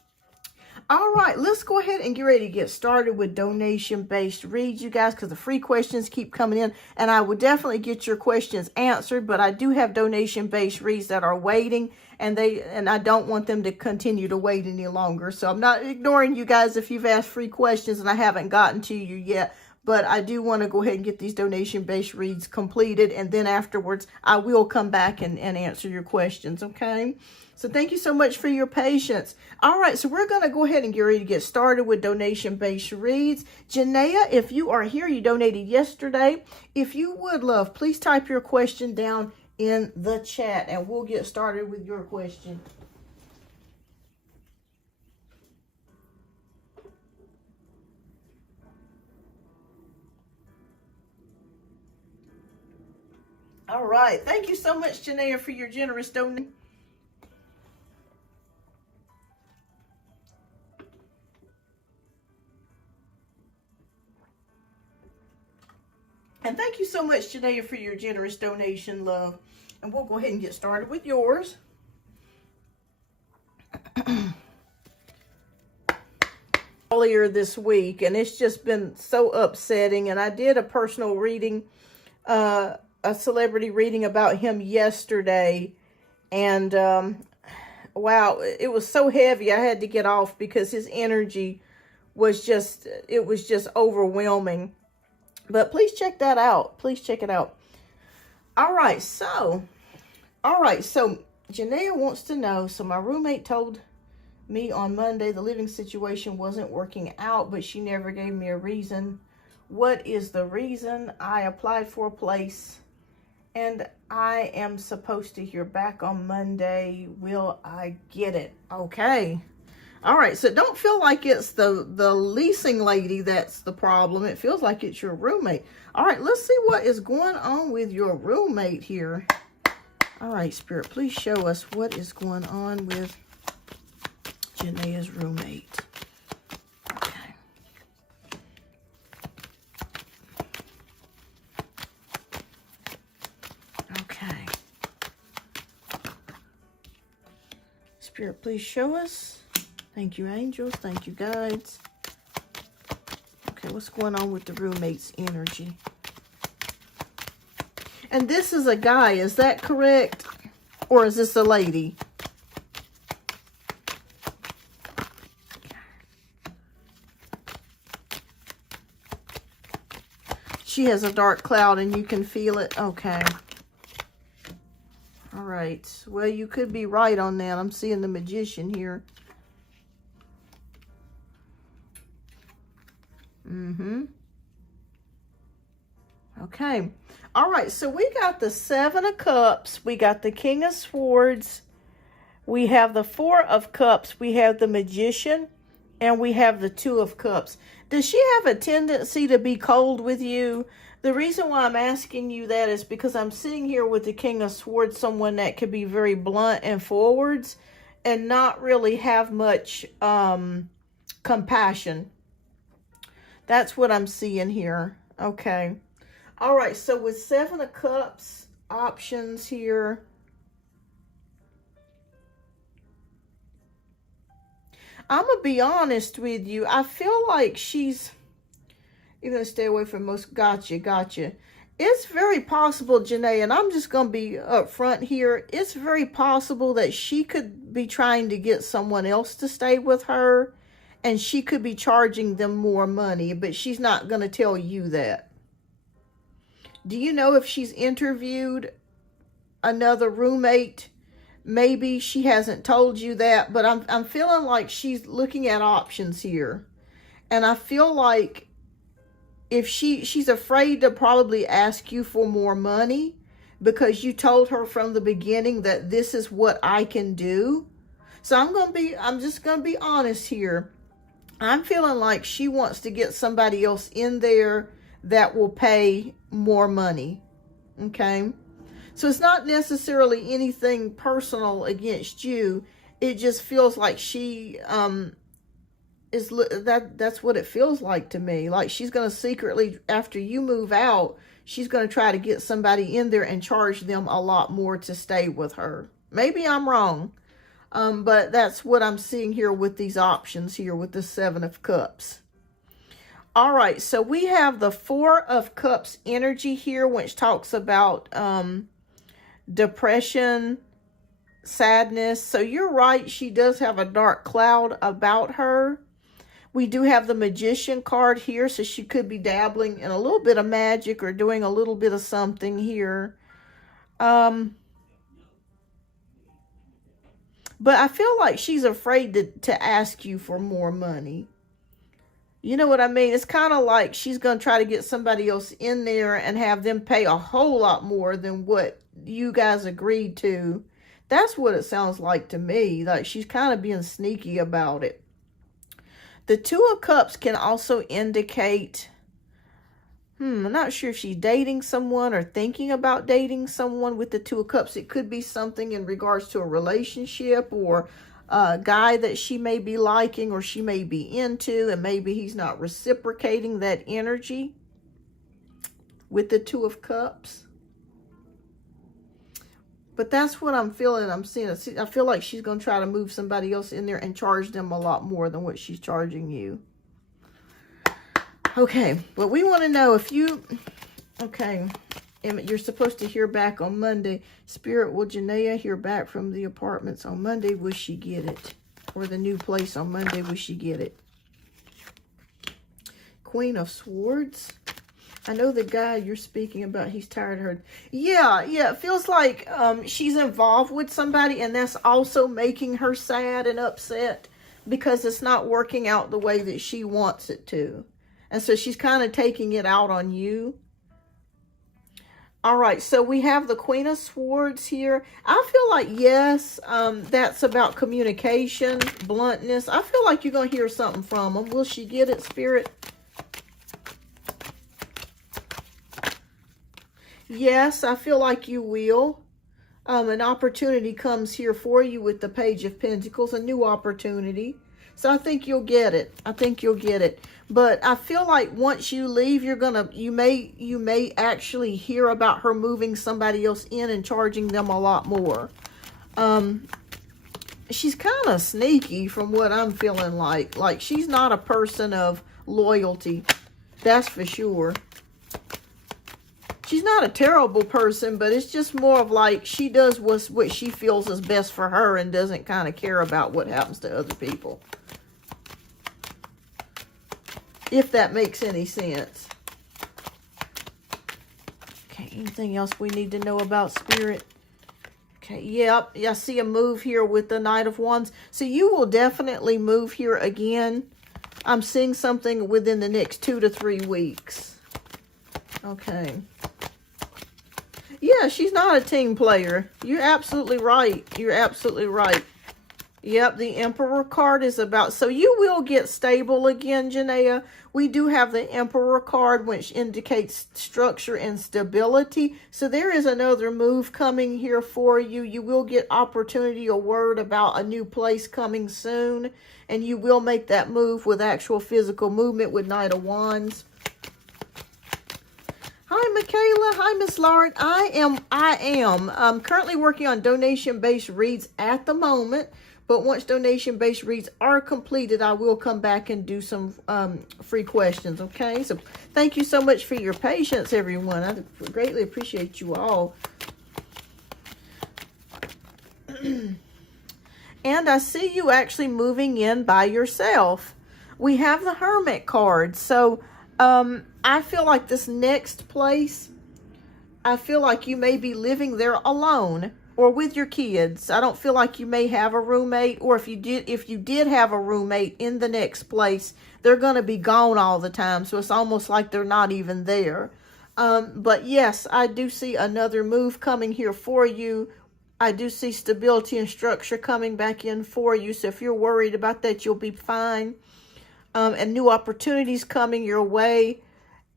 All right, let's go ahead and get ready to get started with donation-based reads, you guys, because the free questions keep coming in, and I will definitely get your questions answered, but I do have donation-based reads that are waiting, and I don't want them to continue to wait any longer. So I'm not ignoring you guys if you've asked free questions and I haven't gotten to you yet, but I do want to go ahead and get these donation-based reads completed, and then afterwards I will come back and answer your questions, okay? So thank you so much for your patience. All right, so we're going to go ahead and get ready to get started with donation-based reads. Janaea, if you are here, you donated yesterday. If you would, love, please type your question down in the chat, and we'll get started with your question. All right, thank you so much, Janaea, for your generous donation. And thank you so much, Janaea, for your generous donation, love. And we'll go ahead and get started with yours. Earlier this week, and it's just been so upsetting. And I did a personal reading, a celebrity reading about him yesterday. And wow, it was so heavy. I had to get off because his energy was just, it was just overwhelming. But please check that out. Please check it out. All right, so Janaea wants to know, so my roommate told me on Monday the living situation wasn't working out, but she never gave me a reason. What is the reason? I applied for a place, and I am supposed to hear back on Monday. Will I get it? Okay. All right, so don't feel like it's the leasing lady that's the problem. It feels like it's your roommate. All right, let's see what is going on with your roommate here. All right, Spirit, please show us what is going on with Janae's roommate. Okay. Okay. Spirit, please show us. Thank you, angels. Thank you, guides. Okay, what's going on with the roommate's energy? And this is a guy, is that correct? Or is this a lady? She has a dark cloud and you can feel it. Okay. All right. Well, you could be right on that. I'm seeing the Magician here. Okay. All right. So we got the 7 of Cups. We got the King of Swords. We have the 4 of Cups. We have the Magician. And we have the 2 of Cups. Does she have a tendency to be cold with you? The reason why I'm asking you that is because I'm sitting here with the King of Swords, someone that could be very blunt and forwards and not really have much compassion. That's what I'm seeing here. Okay. All right. So with 7 of Cups options here. I'm going to be honest with you. I feel like she's... You're going to stay away from most... Gotcha. It's very possible, Janae, and I'm just going to be up front here. It's very possible that she could be trying to get someone else to stay with her, and she could be charging them more money, but she's not going to tell you that. Do you know if she's interviewed another roommate? Maybe she hasn't told you that, but I'm feeling like she's looking at options here. And I feel like if she's afraid to probably ask you for more money because you told her from the beginning that this is what I can do. So I'm just going to be honest here. I'm feeling like she wants to get somebody else in there that will pay more money. Okay? So it's not necessarily anything personal against you. It just feels like she that's what it feels like to me. Like she's going to secretly, after you move out, she's going to try to get somebody in there and charge them a lot more to stay with her. Maybe I'm wrong. But that's what I'm seeing here with these options here with the 7 of Cups. All right. So we have the 4 of Cups energy here, which talks about depression, sadness. So you're right, she does have a dark cloud about her. We do have the Magician card here, so she could be dabbling in a little bit of magic or doing a little bit of something here. But I feel like she's afraid to ask you for more money. You know what I mean? It's kind of like she's going to try to get somebody else in there and have them pay a whole lot more than what you guys agreed to. That's what it sounds like to me. Like she's kind of being sneaky about it. The 2 of Cups can also indicate, I'm not sure if she's dating someone or thinking about dating someone with the 2 of Cups. It could be something in regards to a relationship or a guy that she may be liking or she may be into, and maybe he's not reciprocating that energy with the 2 of Cups. But that's what I'm feeling. I'm seeing. I feel like she's going to try to move somebody else in there and charge them a lot more than what she's charging you. Okay. But we want to know if you... Okay. You're supposed to hear back on Monday. Spirit, will Janaea hear back from the apartments on Monday? Will she get it? Or the new place on Monday? Will she get it? Queen of Swords. I know the guy you're speaking about, he's tired of her. Yeah, it feels like she's involved with somebody, and that's also making her sad and upset because it's not working out the way that she wants it to. And so she's kind of taking it out on you. All right, so we have the Queen of Swords here. I feel like, yes, that's about communication, bluntness. I feel like you're going to hear something from them. Will she get it, Spirit? Yes, I feel like you will. An opportunity comes here for you with the Page of Pentacles, a new opportunity. So I think you'll get it. I think you'll get it. But I feel like once you leave, you may actually hear about her moving somebody else in and charging them a lot more. She's kind of sneaky from what I'm feeling like. Like, she's not a person of loyalty. That's for sure. She's not a terrible person, but it's just more of like she does what she feels is best for her and doesn't kind of care about what happens to other people. If that makes any sense. Okay, anything else we need to know about Spirit? Okay, yep, I see a move here with the Knight of Wands. So you will definitely move here again. I'm seeing something within the next 2 to 3 weeks. Okay. Yeah, she's not a team player. You're absolutely right. You're absolutely right. Yep, the Emperor card is about... So you will get stable again, Janaea. We do have the Emperor card, which indicates structure and stability. So there is another move coming here for you. You will get opportunity or word about a new place coming soon. And you will make that move with actual physical movement with Knight of Wands. Hi, Michaela. Hi, Miss Lauren. I am currently working on donation-based reads at the moment. But once donation-based reads are completed, I will come back and do some free questions, okay? So thank you so much for your patience, everyone. I greatly appreciate you all. And I see you actually moving in by yourself. We have the Hermit card. So I feel like this next place, I feel like you may be living there alone. Or with your kids. I don't feel like you may have a roommate, or if you did have a roommate in the next place, they're going to be gone all the time. So it's almost like they're not even there. But yes, I do see another move coming here for you. I do see stability and structure coming back in for you. So if you're worried about that, you'll be fine. And new opportunities coming your way.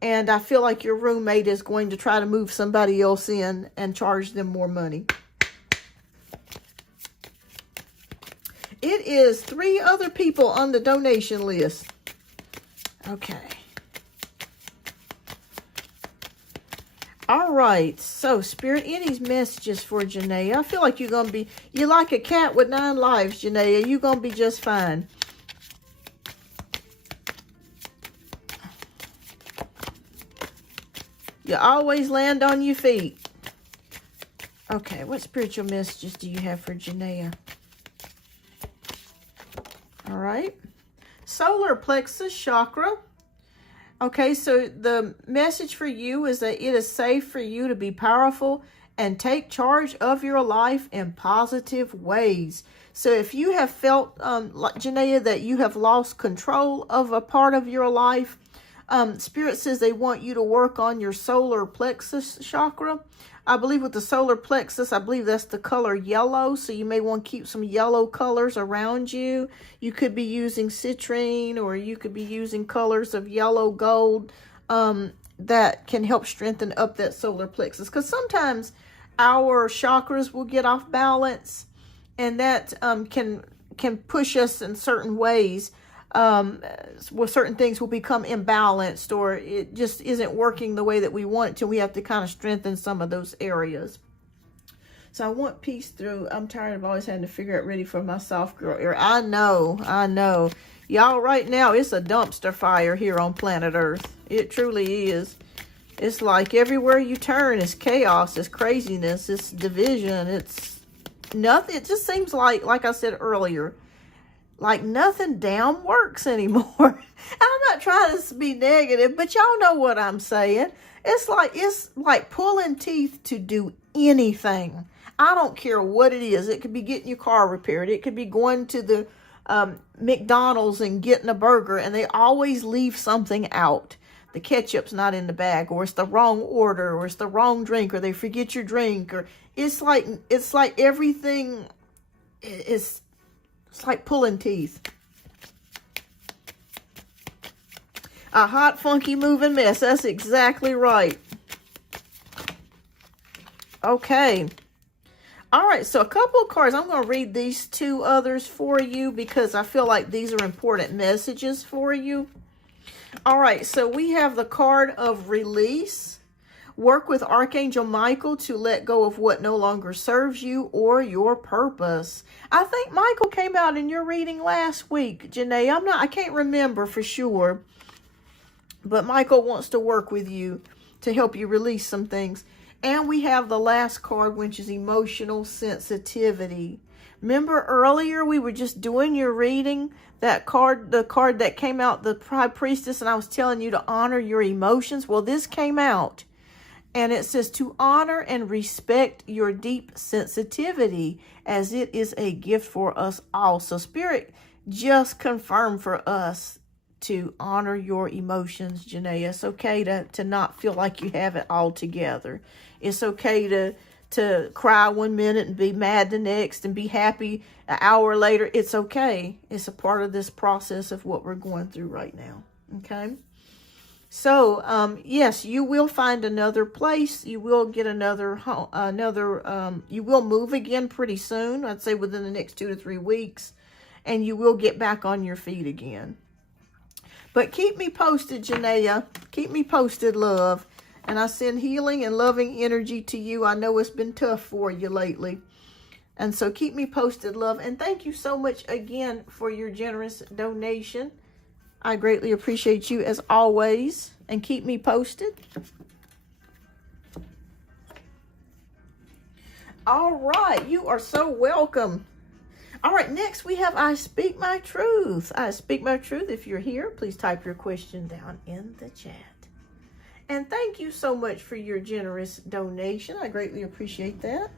And I feel like your roommate is going to try to move somebody else in and charge them more money. It is 3 other people on the donation list. Okay. All right. So, Spirit, any messages for Janaea? I feel like you're going to be... You're like a cat with 9 lives, Janaea. You're going to be just fine. You always land on your feet. Okay. What spiritual messages do you have for Janaea? All right. Solar plexus chakra. Okay, so the message for you is that it is safe for you to be powerful and take charge of your life in positive ways. So if you have felt, like Janaea, that you have lost control of a part of your life, Spirit says they want you to work on your solar plexus chakra. I believe with the solar plexus, I believe that's the color yellow. So you may want to keep some yellow colors around you. You could be using citrine, or you could be using colors of yellow, gold, that can help strengthen up that solar plexus. Because sometimes our chakras will get off balance, and that can push us in certain ways. Where certain things will become imbalanced, or it just isn't working the way that we want it to. We have to kind of strengthen some of those areas. So I want peace through. I'm tired of always having to figure out ready for my soft girl era. I know. Y'all, right now, it's a dumpster fire here on planet Earth. It truly is. It's like everywhere you turn, it's chaos, it's craziness, it's division, it's nothing. It just seems like I said earlier, like nothing damn works anymore. I'm not trying to be negative, but y'all know what I'm saying. It's like pulling teeth to do anything. I don't care what it is. It could be getting your car repaired. It could be going to the McDonald's and getting a burger, and they always leave something out. The ketchup's not in the bag, or it's the wrong order, or it's the wrong drink, or they forget your drink, or it's like everything is... It's like pulling teeth. A hot, funky, moving mess. That's exactly right. Okay. All right, so a couple of cards. I'm going to read these two others for you because I feel like these are important messages for you. All right, so we have the card of release. Work with Archangel Michael to let go of what no longer serves you or your purpose. I think Michael came out in your reading last week, Janae. I can't remember for sure. But Michael wants to work with you to help you release some things. And we have the last card, which is emotional sensitivity. Remember earlier we were just doing your reading? That card, the card that came out, the High Priestess, and I was telling you to honor your emotions. Well, this came out. And it says to honor and respect your deep sensitivity as it is a gift for us all. So Spirit just confirmed for us to honor your emotions, Janae. It's okay to not feel like you have it all together. It's okay to cry one minute and be mad the next and be happy an hour later. It's okay. It's a part of this process of what we're going through right now. Okay? So, yes, you will find another place. You will get you will move again pretty soon. I'd say within the next 2 to 3 weeks. And you will get back on your feet again. But keep me posted, Janaea. Keep me posted, love. And I send healing and loving energy to you. I know it's been tough for you lately. And so keep me posted, love. And thank you so much again for your generous donation. I greatly appreciate you as always. And keep me posted. All right. You are so welcome. All right. Next we have I Speak My Truth. I Speak My Truth. If you're here, please type your question down in the chat. And thank you so much for your generous donation. I greatly appreciate that.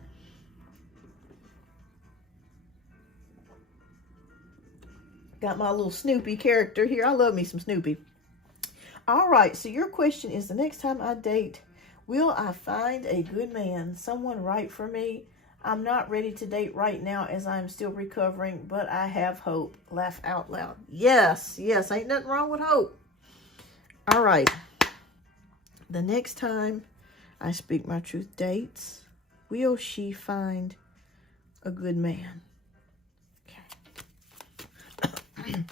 Got my little Snoopy character here. I love me some Snoopy. All right, so your question is, the next time I date, will I find a good man, someone right for me? I'm not ready to date right now as I'm still recovering, but I have hope. Laugh out loud. Yes, yes, ain't nothing wrong with hope. All right. The next time I Speak My Truth dates, will she find a good man? Okay.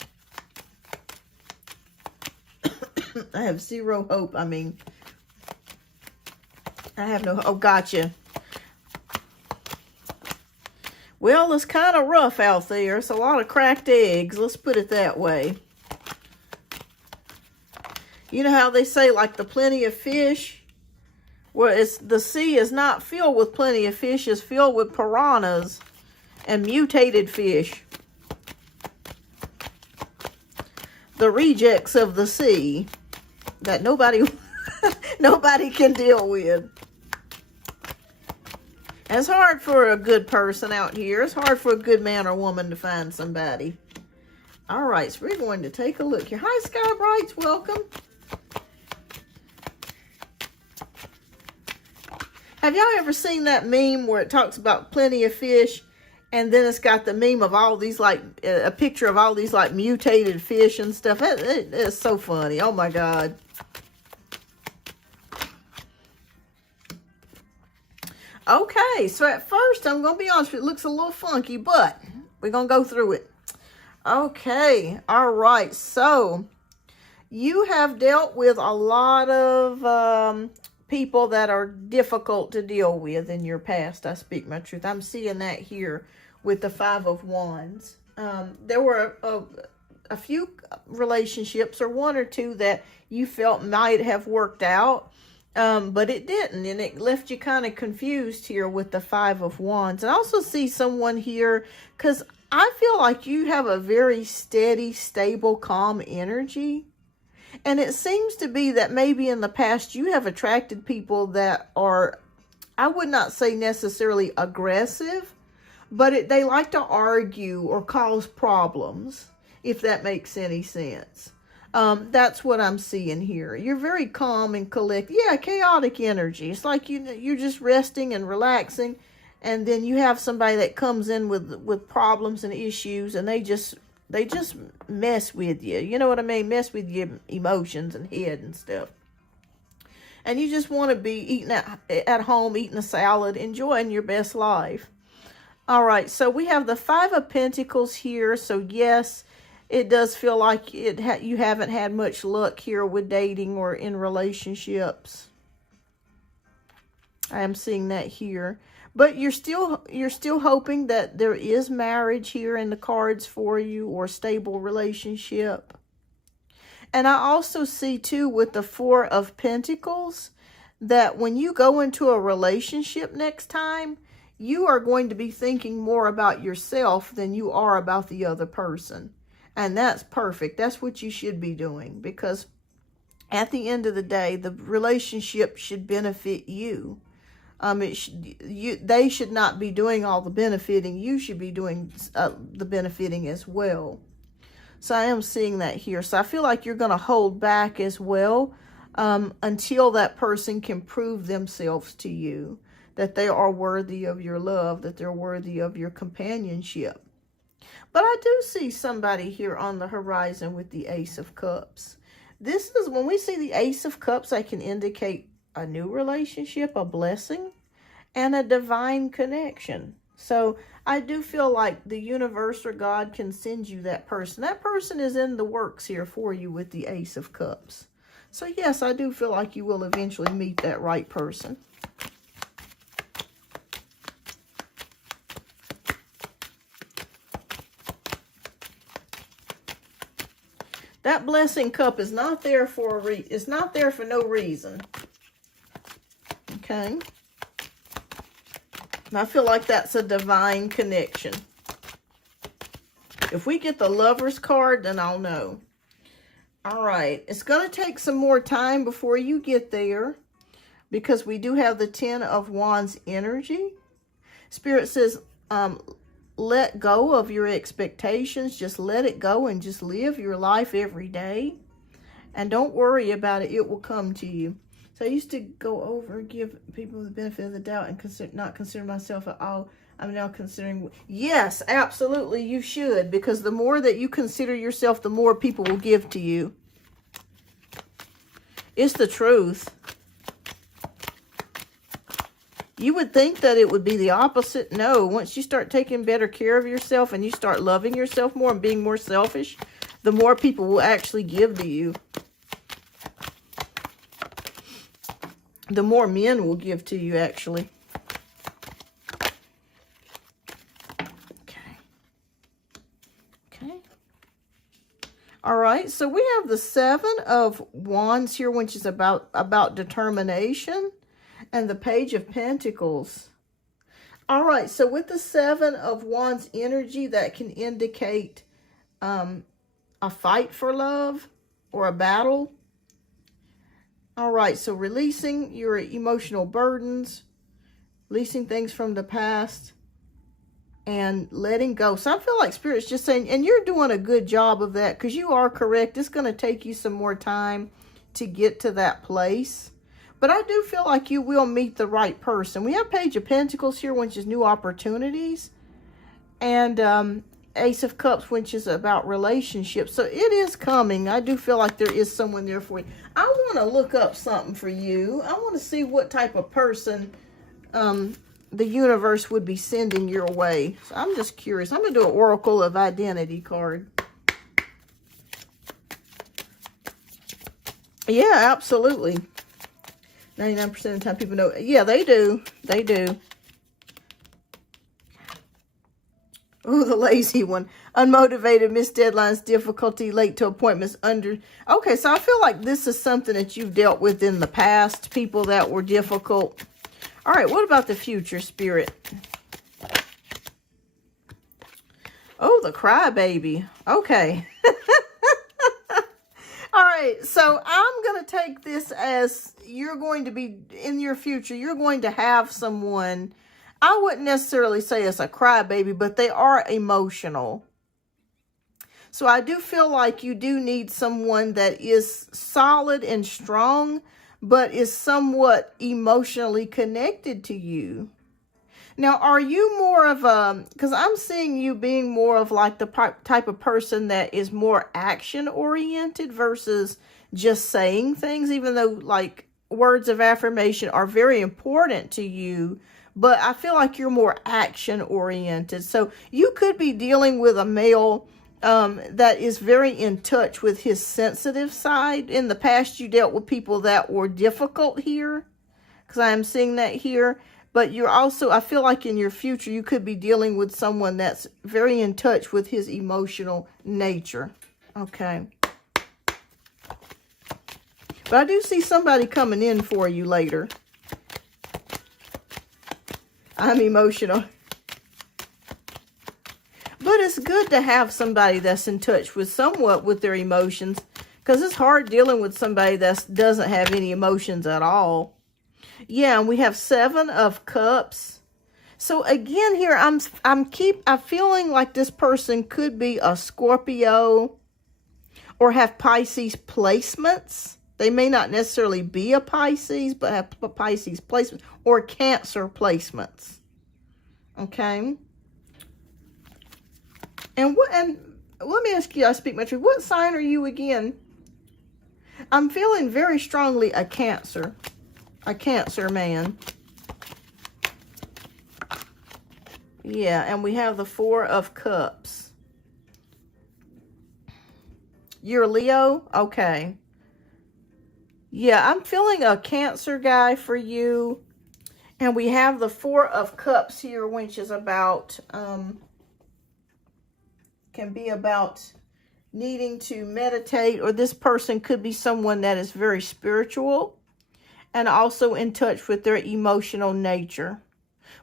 I have zero hope. I mean, I have no... Oh, gotcha. Well, it's kind of rough out there. It's a lot of cracked eggs. Let's put it that way. You know how they say, like, the plenty of fish? Well, the sea is not filled with plenty of fish. It's filled with piranhas and mutated fish. The rejects of the sea that nobody can deal with. And it's hard for a good person out here. It's hard for a good man or woman to find somebody. All right, so we're going to take a look here. Hi, Sky Brights. Welcome. Have y'all ever seen that meme where it talks about plenty of fish, and then it's got the meme of all these, like, a picture of all these, like, mutated fish and stuff? It's so funny. Oh, my God. Okay, so at first, I'm going to be honest with you, it looks a little funky, but we're going to go through it. Okay, all right. So, you have dealt with a lot of people that are difficult to deal with in your past. I Speak My Truth. I'm seeing that here with the Five of Wands. There were a few relationships, or one or two, that you felt might have worked out, but it didn't, and it left you kind of confused here with the Five of Wands. And I also see someone here, because I feel like you have a very steady, stable, calm energy. And it seems to be that maybe in the past you have attracted people that are, I would not say necessarily aggressive, but they like to argue or cause problems, if that makes any sense. That's what I'm seeing here. You're very calm and collected. Yeah, chaotic energy. It's like you're just resting and relaxing, and then you have somebody that comes in with problems and issues, and they just mess with you. You know what I mean? Mess with your emotions and head and stuff. And you just want to be eating at home, eating a salad, enjoying your best life. All right, so we have the Five of Pentacles here. So yes, it does feel like you haven't had much luck here with dating or in relationships. I am seeing that here. But you're still hoping that there is marriage here in the cards for you, or stable relationship. And I also see too with the Four of Pentacles that when you go into a relationship next time, you are going to be thinking more about yourself than you are about the other person. And that's perfect. That's what you should be doing, because at the end of the day, the relationship should benefit you. They should not be doing all the benefiting. You should be doing the benefiting as well. So I am seeing that here. So I feel like you're going to hold back as well until that person can prove themselves to you, that they are worthy of your love, that they're worthy of your companionship. But I do see somebody here on the horizon with the Ace of Cups. This is, when we see the Ace of Cups, I can indicate a new relationship, a blessing, and a divine connection. So I do feel like the universe or God can send you that person. That person is in the works here for you with the Ace of Cups. So yes, I do feel like you will eventually meet that right person. That blessing cup is not there for it's not there for no reason. Okay. And I feel like that's a divine connection. If we get the Lover's card, then I'll know. All right. It's going to take some more time before you get there, because we do have the Ten of Wands energy. Spirit says, let go of your expectations. Just let it go and just live your life every day. And don't worry about it. It will come to you. So I used to go over and give people the benefit of the doubt and not consider myself at all. I'm now considering. Yes, absolutely you should. Because the more that you consider yourself, the more people will give to you. It's the truth. You would think that it would be the opposite. No, once you start taking better care of yourself and you start loving yourself more and being more selfish, the more people will actually give to you. The more men will give to you, actually. Okay. Okay. All right, so we have the Seven of Wands here, which is about determination. And the Page of Pentacles. All right, so with the Seven of Wands energy, that can indicate a fight for love or a battle. All right, so releasing your emotional burdens, releasing things from the past, and letting go. So I feel like Spirit's just saying, and you're doing a good job of that, because you are correct. It's going to take you some more time to get to that place. But I do feel like you will meet the right person. We have Page of Pentacles here, which is new opportunities. And Ace of Cups, which is about relationships. So it is coming. I do feel like there is someone there for you. I want to look up something for you. I want to see what type of person the universe would be sending your way. So I'm just curious. I'm going to do an Oracle of Identity card. Yeah, absolutely. 99% of the time people know. Yeah, they do. They do. Oh, the lazy one. Unmotivated, missed deadlines, difficulty, late to appointments, under. Okay, so I feel like this is something that you've dealt with in the past. People that were difficult. All right, what about the future, Spirit? Oh, the crybaby. Okay. All right, so I'm going to take this as you're going to be, in your future, you're going to have someone, I wouldn't necessarily say it's a crybaby, but they are emotional. So I do feel like you do need someone that is solid and strong, but is somewhat emotionally connected to you. Now, are you more of a, because I'm seeing you being more of like the type of person that is more action oriented versus just saying things, even though like words of affirmation are very important to you, but I feel like you're more action oriented. So you could be dealing with a male that is very in touch with his sensitive side. In the past, you dealt with people that were difficult here, because I am seeing that here. But you're also, I feel like in your future, you could be dealing with someone that's very in touch with his emotional nature. Okay. But I do see somebody coming in for you later. I'm emotional. But it's good to have somebody that's in touch with somewhat with their emotions, because it's hard dealing with somebody that doesn't have any emotions at all. Yeah, and we have 7 of Cups. So again here, I'm feeling like this person could be a Scorpio or have Pisces placements. They may not necessarily be a Pisces, but have Pisces placements or Cancer placements. Okay. And let me ask you, I speak my truth. What sign are you again? I'm feeling very strongly a Cancer man. Yeah, and we have the 4 of Cups. You're Leo? Okay. Yeah, I'm feeling a Cancer guy for you. And we have the 4 of Cups here, which is about, can be about needing to meditate, or this person could be someone that is very spiritual and also in touch with their emotional nature.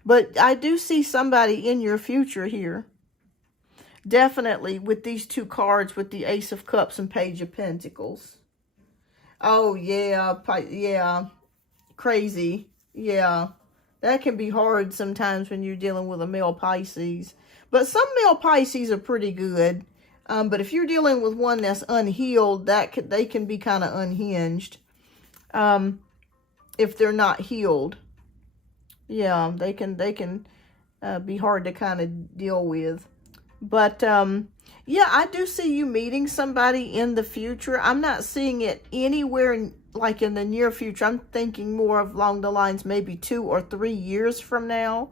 But I do see somebody in your future here. Definitely with these 2 cards, with the Ace of Cups and Page of Pentacles. Oh, yeah. Yeah. Crazy. Yeah. That can be hard sometimes when you're dealing with a male Pisces. But some male Pisces are pretty good. But if you're dealing with one that's unhealed, they can be kind of unhinged. If they're not healed. Yeah, they can be hard to kind of deal with. But yeah, I do see you meeting somebody in the future. I'm not seeing it anywhere like in the near future. I'm thinking more of along the lines maybe 2 or 3 years from now,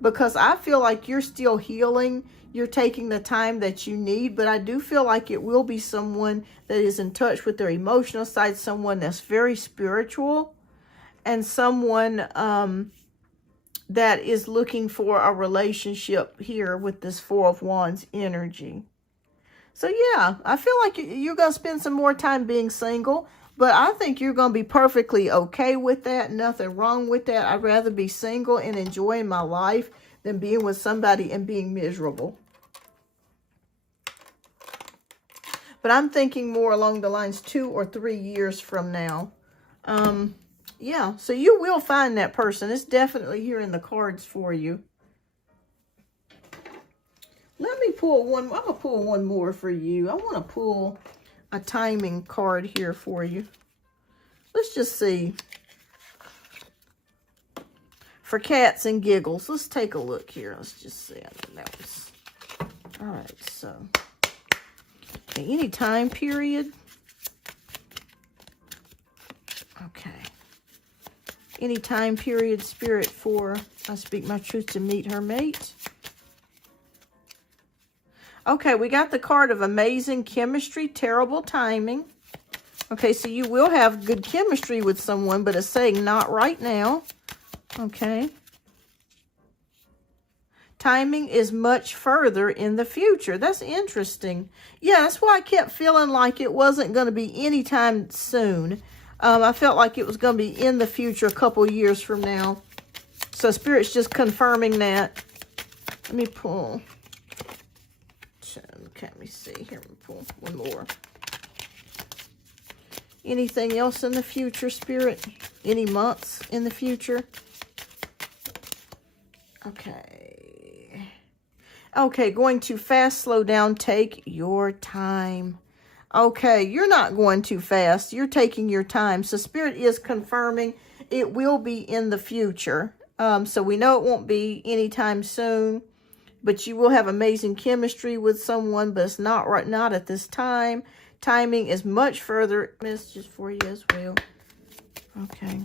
because I feel like you're still healing. You're taking the time that you need, but I do feel like it will be someone that is in touch with their emotional side, someone that's very spiritual, and someone that is looking for a relationship here with this 4 of Wands energy. So yeah, I feel like you're going to spend some more time being single, but I think you're going to be perfectly okay with that. Nothing wrong with that. I'd rather be single and enjoying my life than being with somebody and being miserable. But I'm thinking more along the lines 2 or 3 years from now. Yeah, so you will find that person. It's definitely here in the cards for you. Let me pull one. I'm going to pull one more for you. I want to pull a timing card here for you. Let's just see. For cats and giggles. Let's take a look here. Let's just see. All right, so. Okay, any time period. Okay. Any time period, Spirit, for I speak my truth to meet her mate. Okay, we got the card of amazing chemistry, terrible timing. Okay, so you will have good chemistry with someone, but it's saying not right now. Okay. Timing is much further in the future. That's interesting. Yeah, that's why I kept feeling like it wasn't going to be anytime soon. I felt like it was going to be in the future a couple years from now. So Spirit's just confirming that. Let me pull. Okay, let me see here. Let me pull one more. Anything else in the future, Spirit? Any months in the future? Okay. Okay, going too fast, slow down, take your time. Okay, you're not going too fast. You're taking your time. So Spirit is confirming it will be in the future. So we know it won't be anytime soon, but you will have amazing chemistry with someone, but it's not right, not at this time. Timing is much further. Messages for you as well. Okay.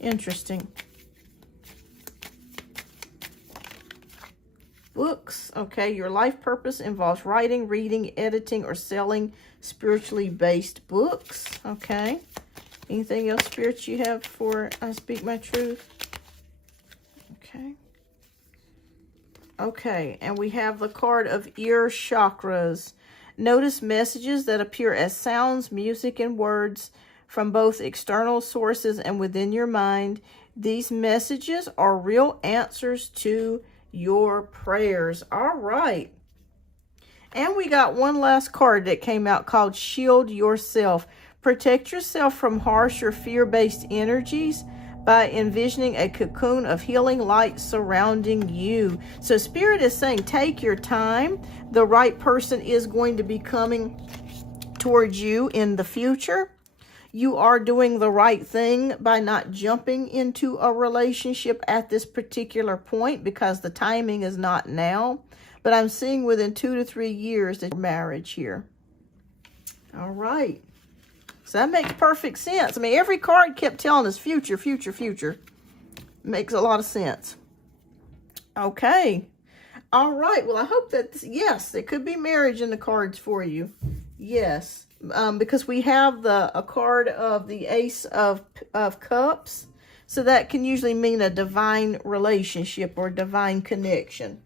Interesting. Books. Okay, your life purpose involves writing, reading, editing, or selling spiritually based books. Okay. Anything else, Spirit, you have for I Speak My Truth? Okay. Okay, and we have the card of ear chakras. Notice messages that appear as sounds, music, and words from both external sources and within your mind. These messages are real answers to your prayers. All right. And we got one last card that came out called Shield Yourself. Protect yourself from harsh or fear-based energies by envisioning a cocoon of healing light surrounding you. So Spirit is saying, take your time. The right person is going to be coming towards you in the future. You are doing the right thing by not jumping into a relationship at this particular point because the timing is not now. But I'm seeing within 2 to 3 years that marriage here. All right. So that makes perfect sense. I mean, every card kept telling us future, future, future. Makes a lot of sense. Okay. All right. Well, I hope that, yes, there could be marriage in the cards for you. Yes. Because we have a card of the Ace of Cups. So that can usually mean a divine relationship or divine connection.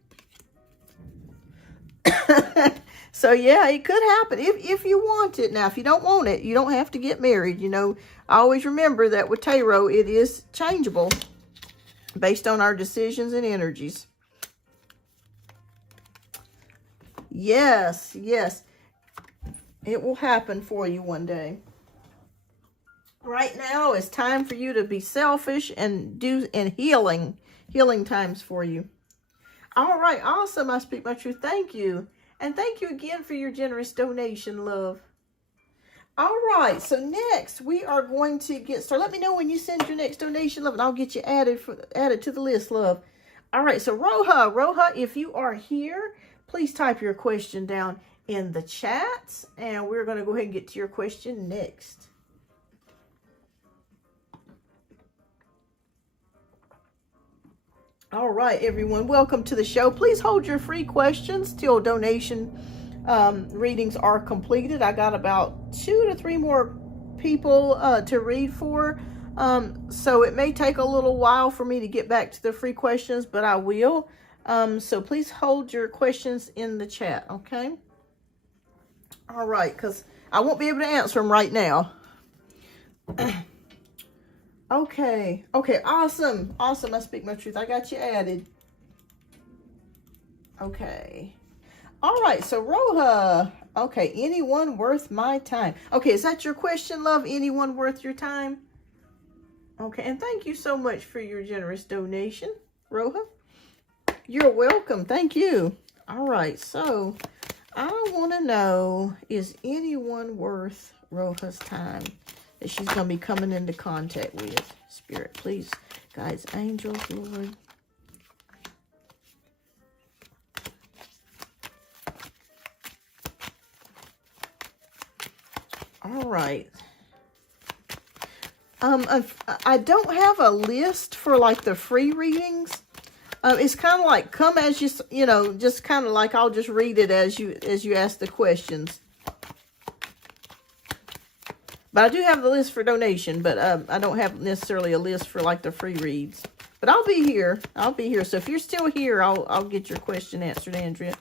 So yeah, it could happen if you want it. Now, if you don't want it, you don't have to get married. You know, I always remember that with tarot, it is changeable based on our decisions and energies. Yes, yes. It will happen for you one day. Right now, it's time for you to be selfish and healing times for you. All right, awesome. I Speak My Truth. Thank you. And thank you again for your generous donation, love. All right, so next we are going to get started. Let me know when you send your next donation, love, and I'll get you added to the list, love. All right, so Roha, if you are here, please type your question down in the chat, and we're going to go ahead and get to your question next. All right, everyone, welcome to the show. Please hold your free questions till donation readings are completed. I got about 2 to 3 more people to read for. So it may take a little while for me to get back to the free questions, but I will. So please hold your questions in the chat, okay? All right, because I won't be able to answer them right now. Okay, awesome. I Speak My Truth. I got you added. Okay. All right, so Roha. Okay, anyone worth my time? Okay, is that your question, love? Anyone worth your time? Okay, and thank you so much for your generous donation, Roha. You're welcome. Thank you. All right, so I want to know, is anyone worth Roha's time that she's going to be coming into contact with? Spirit, please, guides, angels, Lord. All right. I don't have a list for like the free readings. It's kind of like come as you know, just kind of like I'll just read it as you ask the questions. But I do have the list for donation, but I don't have necessarily a list for like the free reads. But I'll be here. So if you're still here, I'll get your question answered, Andrea.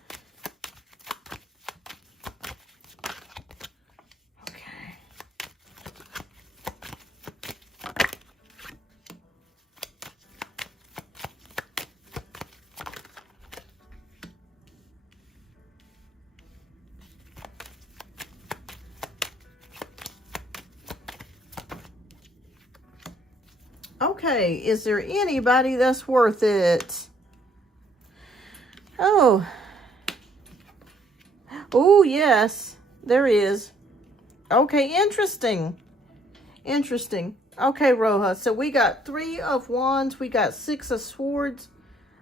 Okay, is there anybody that's worth it? Oh, yes, there is. Okay, interesting. Okay, Roha, so we got 3 of Wands, we got 6 of Swords,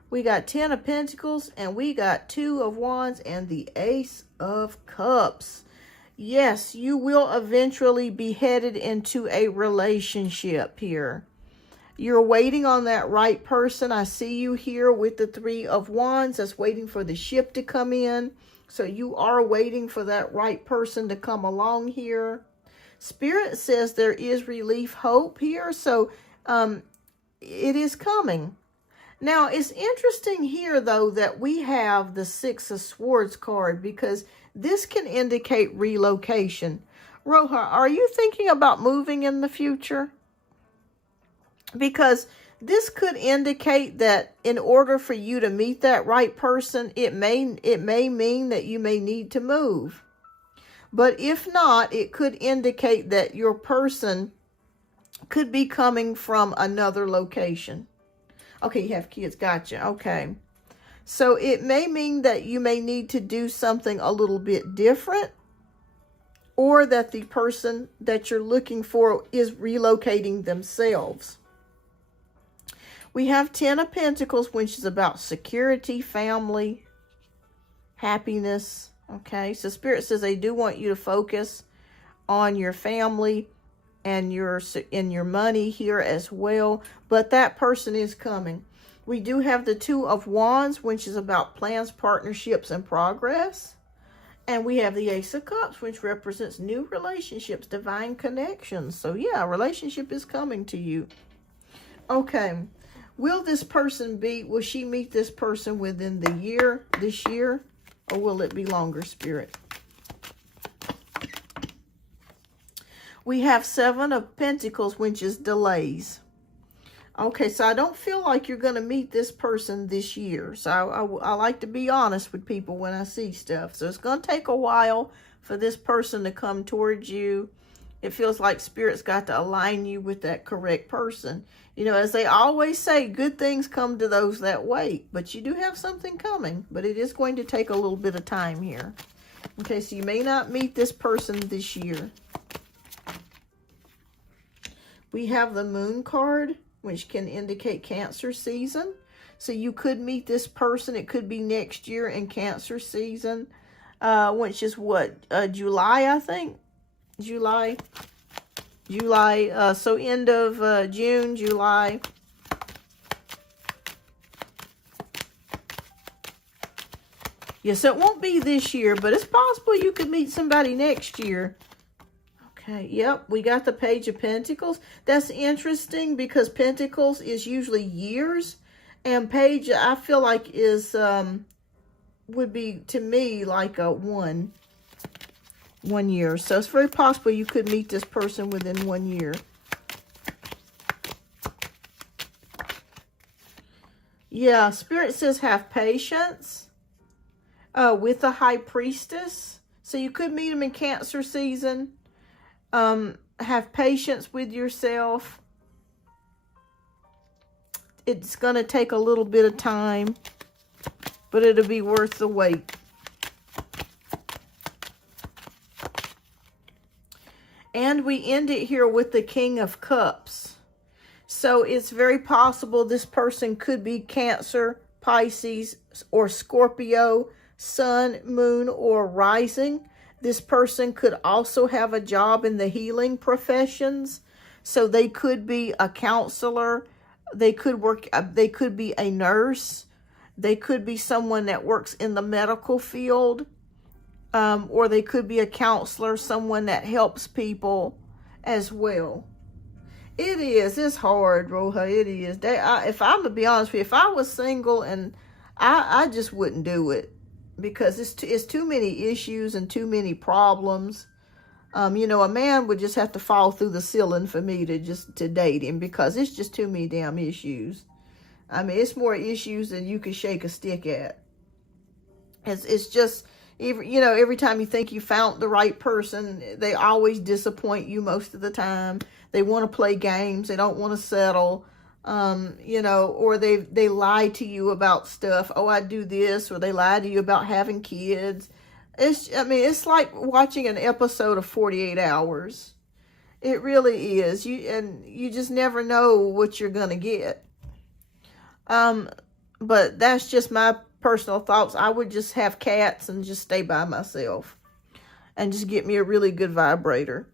we got 10 of Pentacles, and we got 2 of Wands and the Ace of Cups. Yes, you will eventually be headed into a relationship here. You're waiting on that right person. I see you here with the Three of Wands. That's waiting for the ship to come in. So you are waiting for that right person to come along here. Spirit says there is relief, hope here. So it is coming. Now, it's interesting here, though, that we have the Six of Swords card, because this can indicate relocation. Roja, are you thinking about moving in the future? Because this could indicate that in order for you to meet that right person, it may mean that you may need to move. But if not, it could indicate that your person could be coming from another location. Okay, you have kids. Gotcha. Okay. So it may mean that you may need to do something a little bit different, or that the person that you're looking for is relocating themselves. We have 10 of Pentacles, which is about security, family, happiness. Okay, so Spirit says they do want you to focus on your family and your money here as well. But that person is coming. We do have the Two of Wands, which is about plans, partnerships, and progress. And we have the Ace of Cups, which represents new relationships, divine connections. So yeah, a relationship is coming to you. Okay. Will she meet this person within this year, or will it be longer, Spirit? We have Seven of Pentacles, which is delays. Okay, so I don't feel like you're going to meet this person this year. So I like to be honest with people when I see stuff. So it's going to take a while for this person to come towards you. It feels like Spirit's got to align you with that correct person. You know, as they always say, good things come to those that wait. But you do have something coming. But it is going to take a little bit of time here. Okay, so you may not meet this person this year. We have the Moon card, which can indicate Cancer season. So you could meet this person. It could be next year in Cancer season, which is what? July, I think. July. So end of June, July. Yes, it won't be this year, but it's possible you could meet somebody next year. Okay, yep, we got the Page of Pentacles. That's interesting because Pentacles is usually years, and Page, I feel like, is would be to me like a 1 year. So it's very possible you could meet this person within 1 year. Yeah, Spirit says have patience with the High Priestess. So you could meet them in Cancer season. Have patience with yourself. It's going to take a little bit of time, but it'll be worth the wait. And we end it here with the King of Cups. So it's very possible this person could be Cancer, Pisces, or Scorpio, Sun, Moon, or Rising. This person could also have a job in the healing professions. So they could be a counselor. They could be a nurse. They could be someone that works in the medical field. Or they could be a counselor, someone that helps people as well. It's hard, Roja, it is. If I'm going to be honest with you, if I was single, and I just wouldn't do it. Because it's too many issues and too many problems. You know, a man would just have to fall through the ceiling for me to date him, because it's just too many damn issues. I mean, it's more issues than you can shake a stick at. It's just, you know, every time you think you found the right person, they always disappoint you most of the time. They want to play games. They don't want to settle. You know, or they lie to you about stuff. Oh, I do this, or they lie to you about having kids. It's like watching an episode of 48 Hours. It really is. You just never know what you're gonna get. But that's just my personal thoughts. I would just have cats and just stay by myself. and just get me a really good vibrator.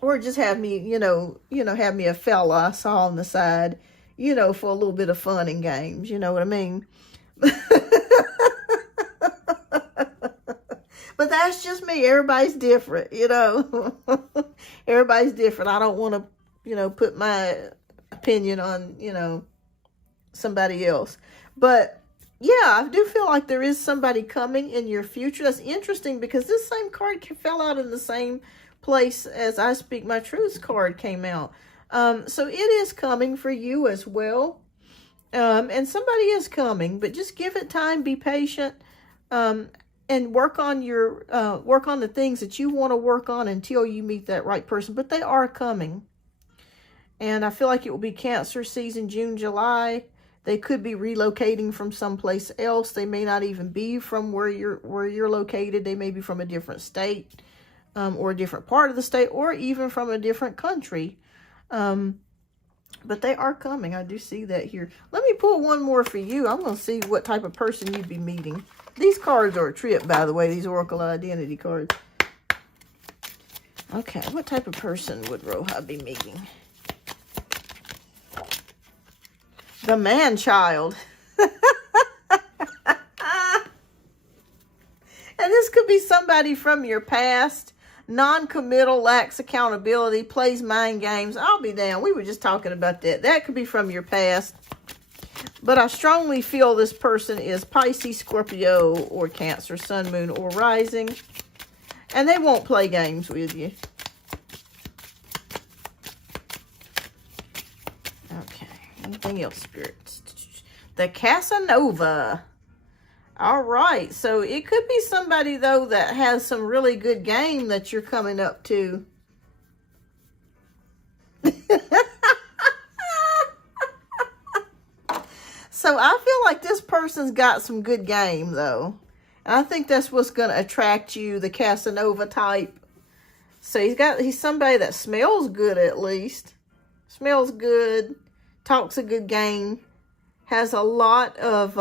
Or just have me, have me a fella I saw on the side, for a little bit of fun and games. You know what I mean? But that's just me. Everybody's different, Everybody's different. I don't want to, put my opinion on, somebody else. But yeah, I do feel like there is somebody coming in your future. That's interesting because this same card fell out in the same place as I Speak My Truth card came out. So it is coming for you as well. And somebody is coming, but just give it time, be patient, and work on the things that you want to work on until you meet that right person. But they are coming. And I feel like it will be Cancer season, June, July. They could be relocating from someplace else. They may not even be from where you're located. They may be from a different state, or a different part of the state, or even from a different country. But they are coming. I do see that here. Let me pull one more for you. I'm going to see what type of person you'd be meeting. These cards are a trip, by the way, these Oracle Identity cards. Okay, what type of person would Roja be meeting? The man-child. And this could be somebody from your past. Non-committal, lacks accountability, plays mind games. I'll be down. We were just talking about that. That could be from your past. But I strongly feel this person is Pisces, Scorpio, or Cancer, Sun, Moon, or Rising. And they won't play games with you. Okay. Anything else, spirits? The Casanova. All right. So it could be somebody, though, that has some really good game that you're coming up to. So I feel like this person's got some good game, though. And I think that's what's going to attract you, the Casanova type. So he's somebody that smells good, at least. Smells good. Talks a good game. Has a lot of,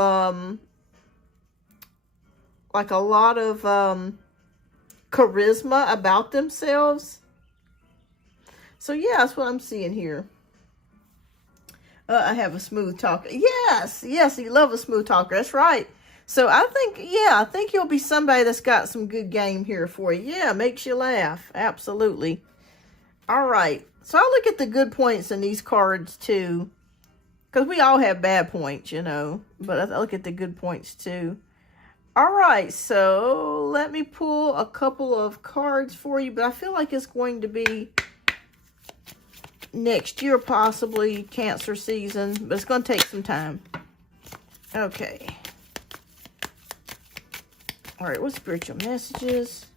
charisma about themselves. So yeah, that's what I'm seeing here. I have a smooth talker. Yes, you love a smooth talker. That's right. So I think you'll be somebody that's got some good game here for you. Yeah, makes you laugh. Absolutely. All right. So I look at the good points in these cards too. Because we all have bad points, But I look at the good points too. All right. So let me pull a couple of cards for you. But I feel like it's going to be next year, possibly Cancer season, but it's going to take some time. Okay. All right, what spiritual messages?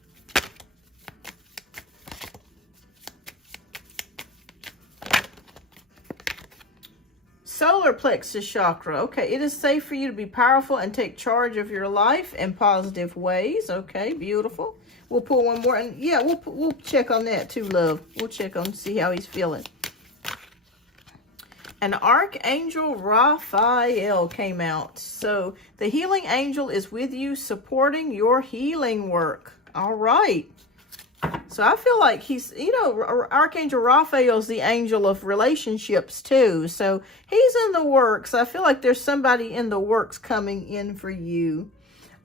Solar plexus chakra. Okay, it is safe for you to be powerful and take charge of your life in positive ways. Okay, beautiful. We'll pull one more, and yeah, we'll check on that too, love. We'll check on, see how he's feeling. And Archangel Raphael came out. So the healing angel is with you, supporting your healing work. All right. So I feel like he's, Archangel Raphael's the angel of relationships too. So he's in the works. I feel like there's somebody in the works coming in for you.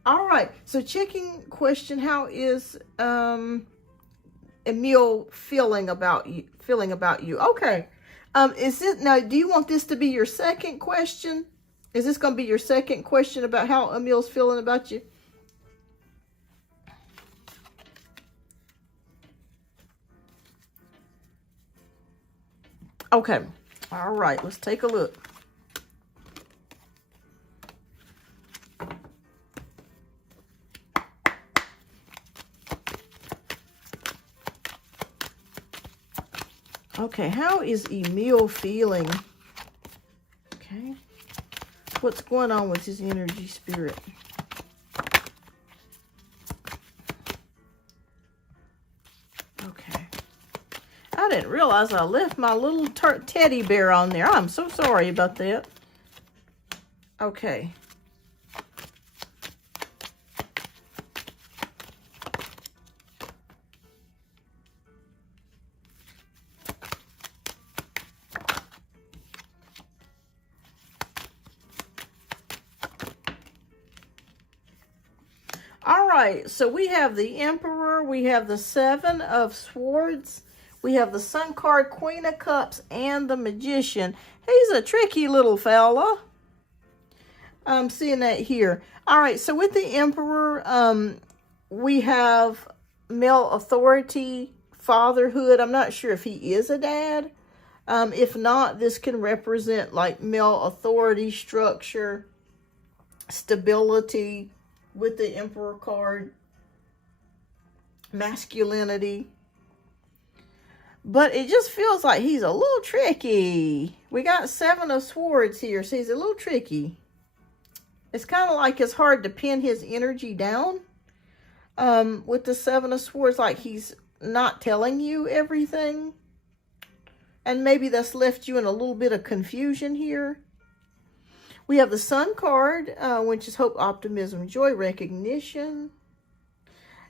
All right. So checking question, how is Emil feeling about you? Okay. Is it now? Do you want this to be your second question? Is this going to be your second question about how Emil's feeling about you? Okay. All right. Let's take a look. Okay, how is Emil feeling? Okay. What's going on with his energy, spirit? Okay. I didn't realize I left my little teddy bear on there. I'm so sorry about that. Okay. right, so we have the Emperor, we have the Seven of Swords, we have the Sun card, Queen of Cups, and the Magician. He's a tricky little fella. I'm seeing that here. All right, so with the Emperor, we have male authority, fatherhood. I'm not sure if he is a dad. If not, this can represent like male authority, structure, stability with the Emperor card, masculinity. But it just feels like he's a little tricky. We got Seven of Swords here, so he's a little tricky. It's kind of like it's hard to pin his energy down with the Seven of Swords, like he's not telling you everything. And maybe that's left you in a little bit of confusion here. We have the Sun card, which is hope, optimism, joy, recognition.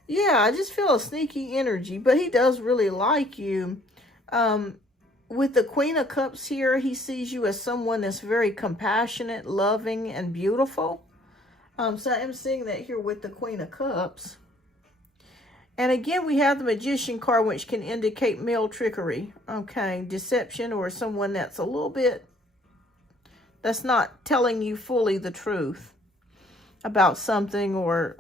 Yeah, I just feel a sneaky energy, but he does really like you. With the Queen of Cups here, he sees you as someone that's very compassionate, loving, and beautiful. So I am seeing that here with the Queen of Cups. And again, we have the Magician card, which can indicate male trickery. Okay, deception, or someone that's a little bit, that's not telling you fully the truth about something, or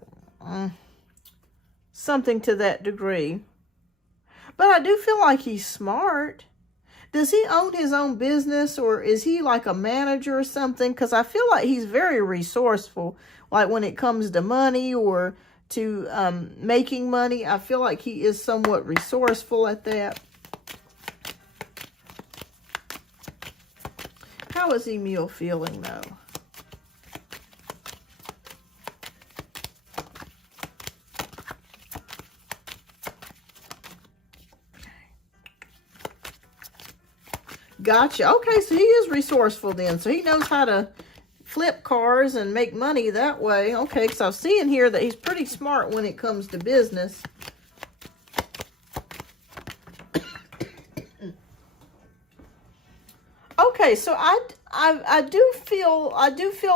something to that degree. But I do feel like he's smart. Does he own his own business, or is he like a manager or something? Because I feel like he's very resourceful. Like when it comes to money or to making money, I feel like he is somewhat resourceful at that. How is Emil feeling though? Gotcha. Okay, so he is resourceful then. So he knows how to flip cars and make money that way. Okay, because I'm seeing here that he's pretty smart when it comes to business. Okay, so I do feel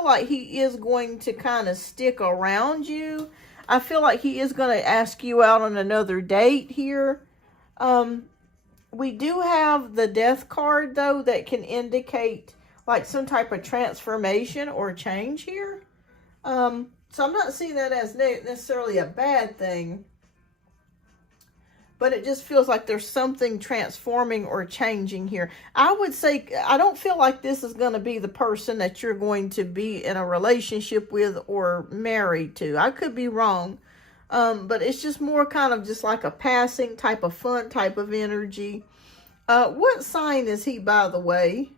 like he is going to kind of stick around you. I feel like he is going to ask you out on another date here. We do have the Death card, though, that can indicate like some type of transformation or change here. So I'm not seeing that as necessarily a bad thing. But it just feels like there's something transforming or changing here. I would say, I don't feel like this is going to be the person that you're going to be in a relationship with or married to. I could be wrong. But it's just more kind of just like a passing type of fun type of energy. What sign is he, by the way?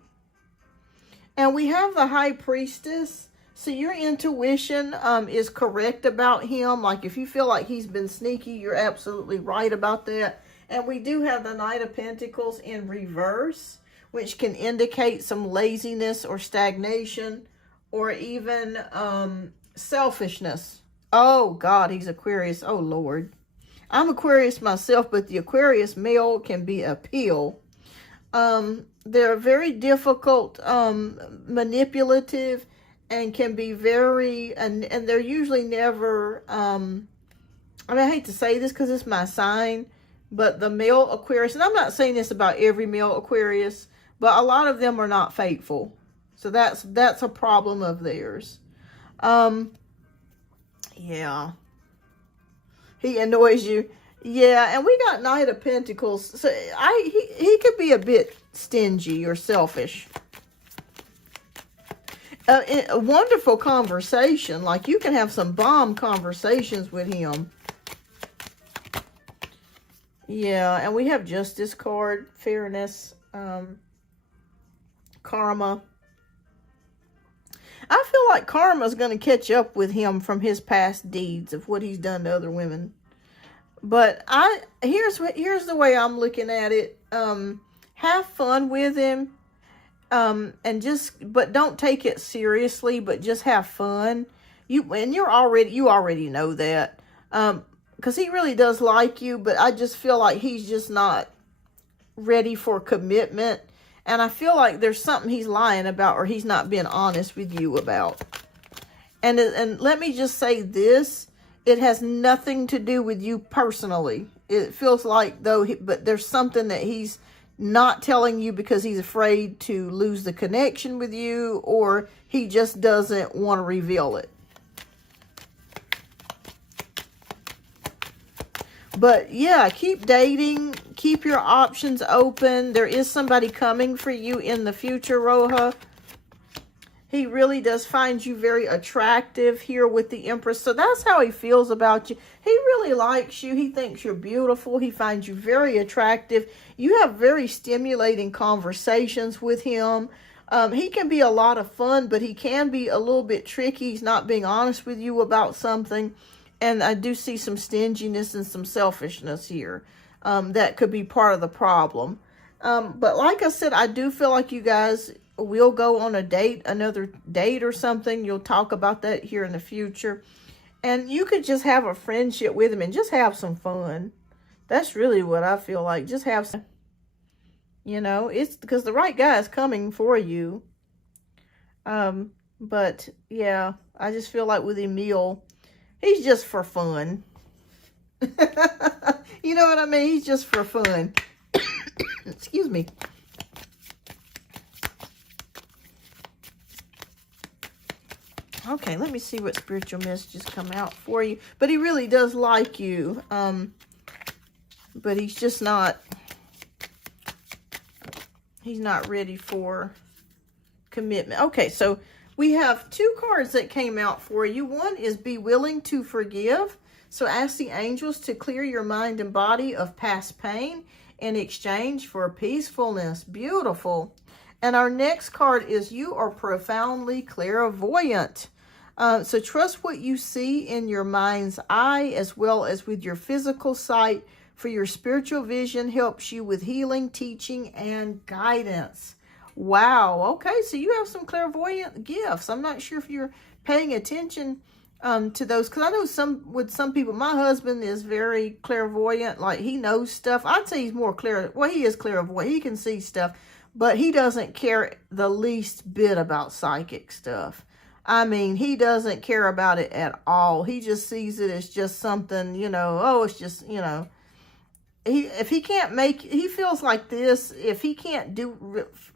And we have the High Priestess. So your intuition is correct about him. Like if you feel like he's been sneaky, you're absolutely right about that. And we do have the Knight of Pentacles in reverse, which can indicate some laziness or stagnation, or even selfishness. Oh, God, he's Aquarius. Oh, Lord. I'm Aquarius myself, but the Aquarius male can be a pill. They're very difficult, manipulative, and can be very, and they're usually never, I mean, I hate to say this because it's my sign, but the male Aquarius, and I'm not saying this about every male Aquarius, but a lot of them are not faithful. So that's a problem of theirs. Yeah. He annoys you. Yeah, and we got Knight of Pentacles. So he could be a bit stingy or selfish. A wonderful conversation. Like you can have some bomb conversations with him. Yeah, and we have Justice card, fairness, karma. I feel like karma's going to catch up with him from his past deeds of what he's done to other women. But here's the way I'm looking at it. Have fun with him. But don't take it seriously, but just have fun. You already know that. Because he really does like you, but I just feel like he's just not ready for commitment. And I feel like there's something he's lying about, or he's not being honest with you about. And let me just say this. it has nothing to do with you personally. It feels like though, but there's something that he's not telling you because he's afraid to lose the connection with you, or he just doesn't want to reveal it. But yeah, keep dating, keep your options open. There is somebody coming for you in the future, Roja. He really does find you very attractive here with the Empress. So that's how he feels about you. He really likes you. He thinks you're beautiful. He finds you very attractive. You have very stimulating conversations with him. He can be a lot of fun, but he can be a little bit tricky. He's not being honest with you about something. And I do see some stinginess and some selfishness here. That could be part of the problem. But like I said, I do feel like you guys will go on a date, another date or something. You'll talk about that here in the future. And you could just have a friendship with him and just have some fun. That's really what I feel like. Just have some, you know, it's because the right guy is coming for you. But yeah, I just feel like with Emil, he's just for fun. You know what I mean? He's just for fun. Excuse me. Okay, let me see what spiritual messages come out for you. But he really does like you. But he's just not, he's not ready for commitment. Okay, so we have two cards that came out for you. One is be willing to forgive. So ask the angels to clear your mind and body of past pain in exchange for peacefulness. Beautiful. And our next card is you are profoundly clairvoyant. So trust what you see in your mind's eye as well as with your physical sight, for your spiritual vision helps you with healing, teaching, and guidance. Wow. Okay, so you have some clairvoyant gifts. I'm not sure if you're paying attention to those, because I know some people, my husband is very clairvoyant, like he knows stuff. I'd say he's more well, he is clairvoyant. He can see stuff, but he doesn't care the least bit about psychic stuff. I mean, he doesn't care about it at all. He just sees it as just something, you know, oh, it's just, you know, if he can't he feels like this, if he can't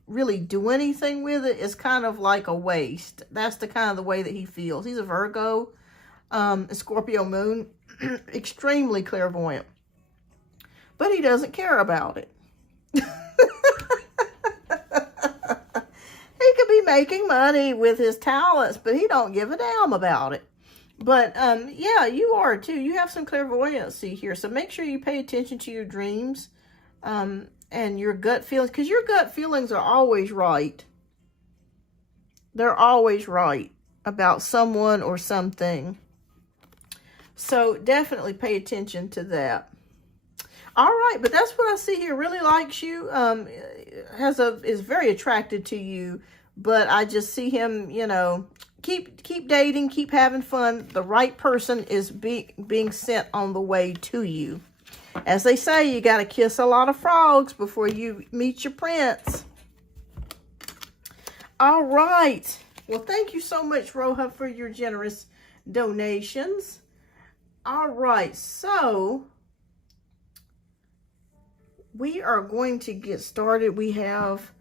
really do anything with it, it's kind of like a waste. That's the kind of the way that he feels. He's a Virgo, a Scorpio moon, extremely clairvoyant, but he doesn't care about it. He could be making money with his talents, but he don't give a damn about it. But, yeah, you are too. You have some clairvoyancy here. So make sure you pay attention to your dreams and your gut feelings, because your gut feelings are always right. They're always right about someone or something. So definitely pay attention to that. All right, but that's what I see here. Really likes you, is very attracted to you, but I just see him, you know, keep dating, keep having fun. The right person is being sent on the way to you. As they say, you got to kiss a lot of frogs before you meet your prince. All right. Well, thank you so much, Roja, for your generous donations. All right, so we are going to get started. We have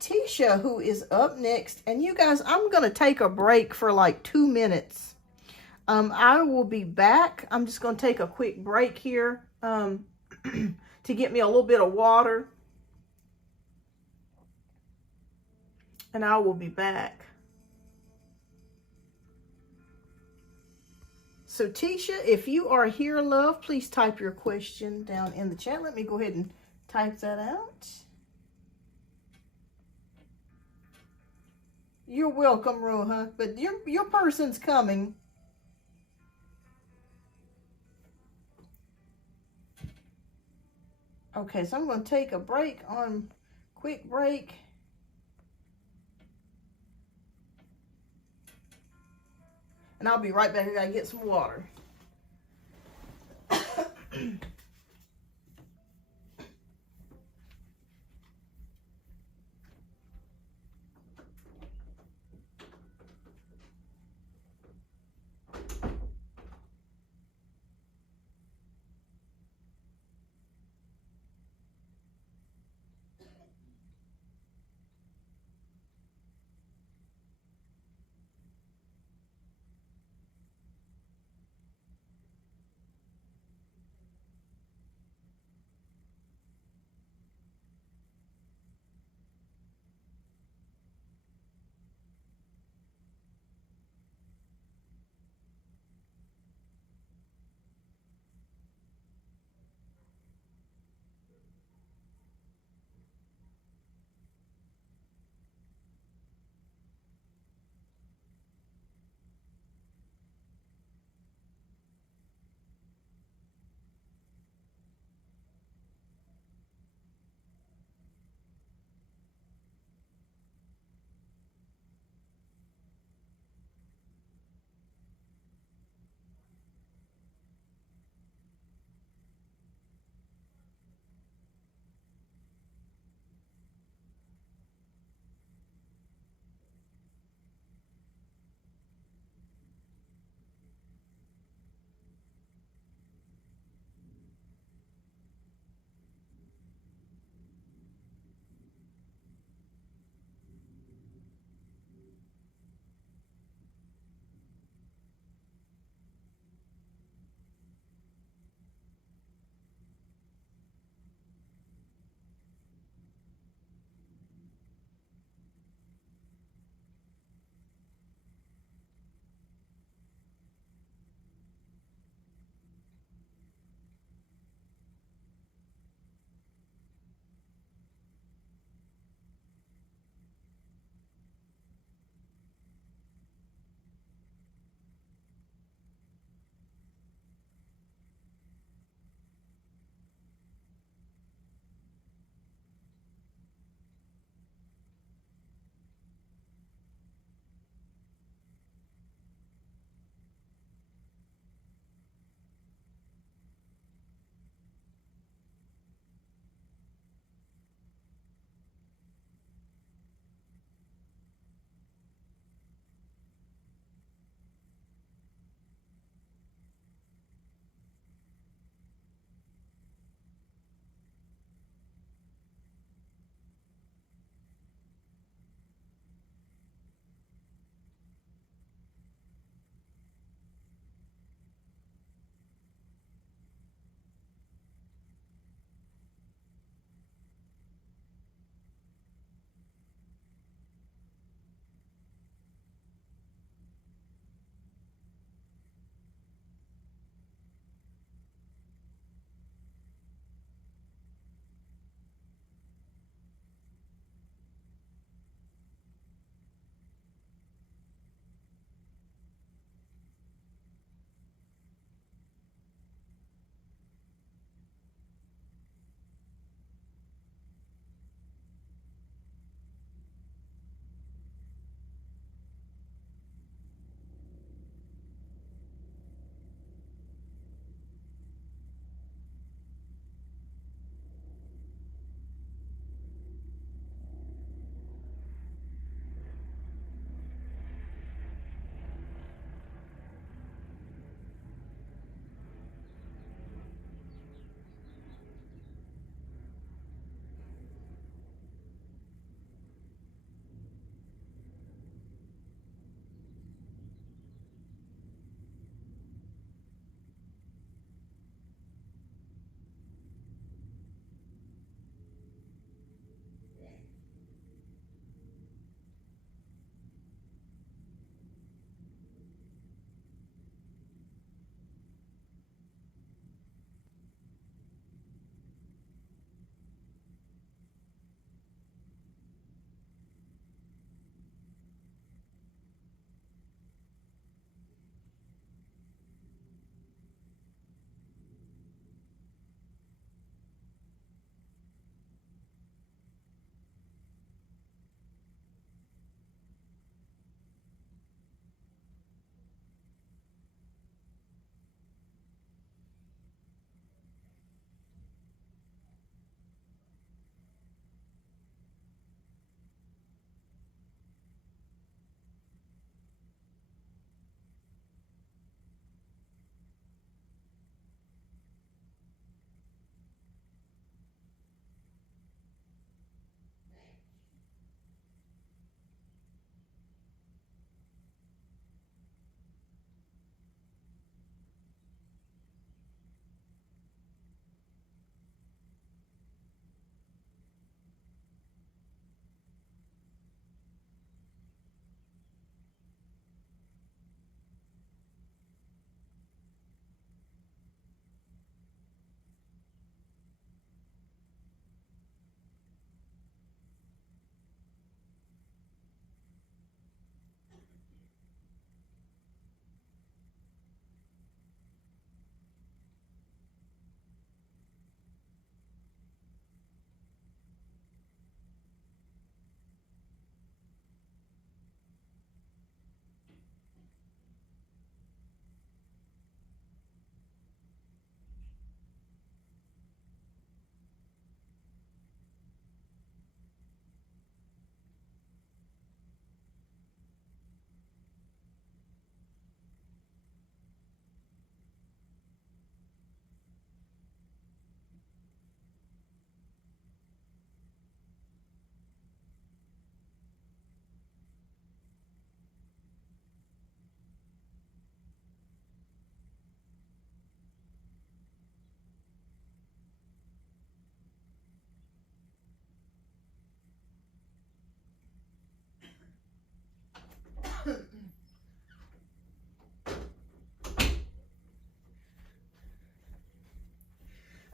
Tisha, who is up next. And you guys, I'm going to take a break for like 2 minutes. I will be back. I'm just going to take a quick break here to get me a little bit of water. And I will be back. So Tisha, if you are here, love, please type your question down in the chat. Let me go ahead and type that out. You're welcome, Roja, but your person's coming. Okay, so I'm going to take a break quick break. And I'll be right back. I gotta get some water.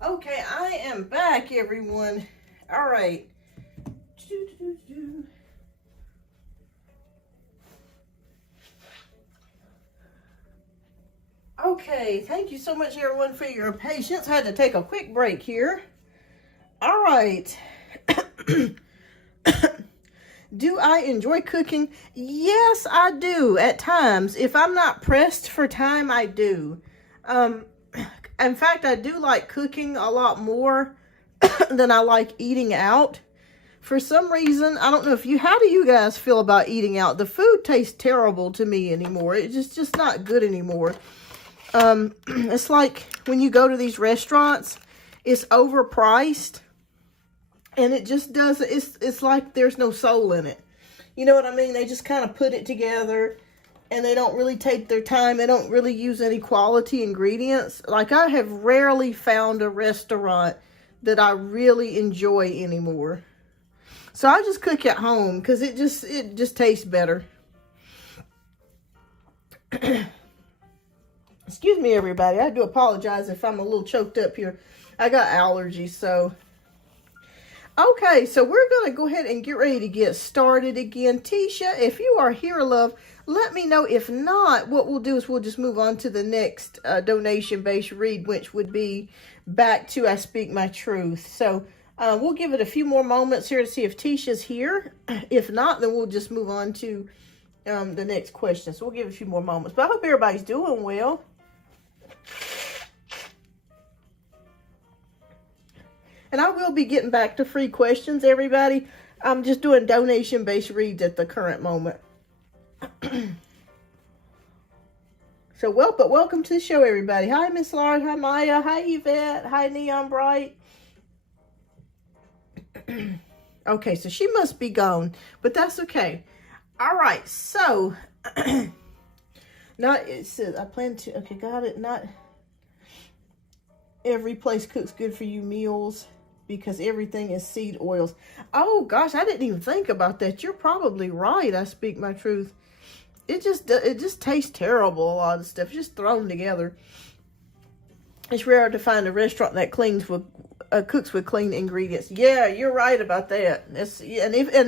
Okay, I am back, everyone. All right. Okay, thank you so much, everyone, for your patience. I had to take a quick break here. All right. Do I enjoy cooking? Yes, I do at times. If I'm not pressed for time, I do. In fact, I do like cooking a lot more than I like eating out. For some reason, I don't know if how do you guys feel about eating out? The food tastes terrible to me anymore. It's just not good anymore. It's like when you go to these restaurants, it's overpriced. And it just doesn't, it's like there's no soul in it. You know what I mean? They just kind of put it together and they don't really take their time. They don't really use any quality ingredients. Like, I have rarely found a restaurant that I really enjoy anymore. So I just cook at home because it just tastes better. Excuse me, everybody. I do apologize if I'm a little choked up here. I got allergies, so. Okay, so we're going to go ahead and get ready to get started again. Tisha, if you are here, love, let me know. If not, what we'll do is we'll just move on to the next donation-based read, which would be back to I Speak My Truth. So we'll give it a few more moments here to see if Tisha's here. If not, then we'll just move on to the next question. So we'll give it a few more moments. But I hope everybody's doing well. And I will be getting back to free questions, everybody. I'm just doing donation-based reads at the current moment. So, welcome to the show, everybody. Hi, Miss Laura. Hi, Maya. Hi, Yvette. Hi, Neon Bright. Okay, so she must be gone, but that's okay. All right, so, it says, I plan to, okay, got it. Not every place cooks good for you meals, because everything is seed oils. Oh gosh, I didn't even think about that. You're probably right. I speak my truth. It just tastes terrible. A lot of stuff just thrown together. It's rare to find a restaurant that cooks with clean ingredients. Yeah, you're right about that. And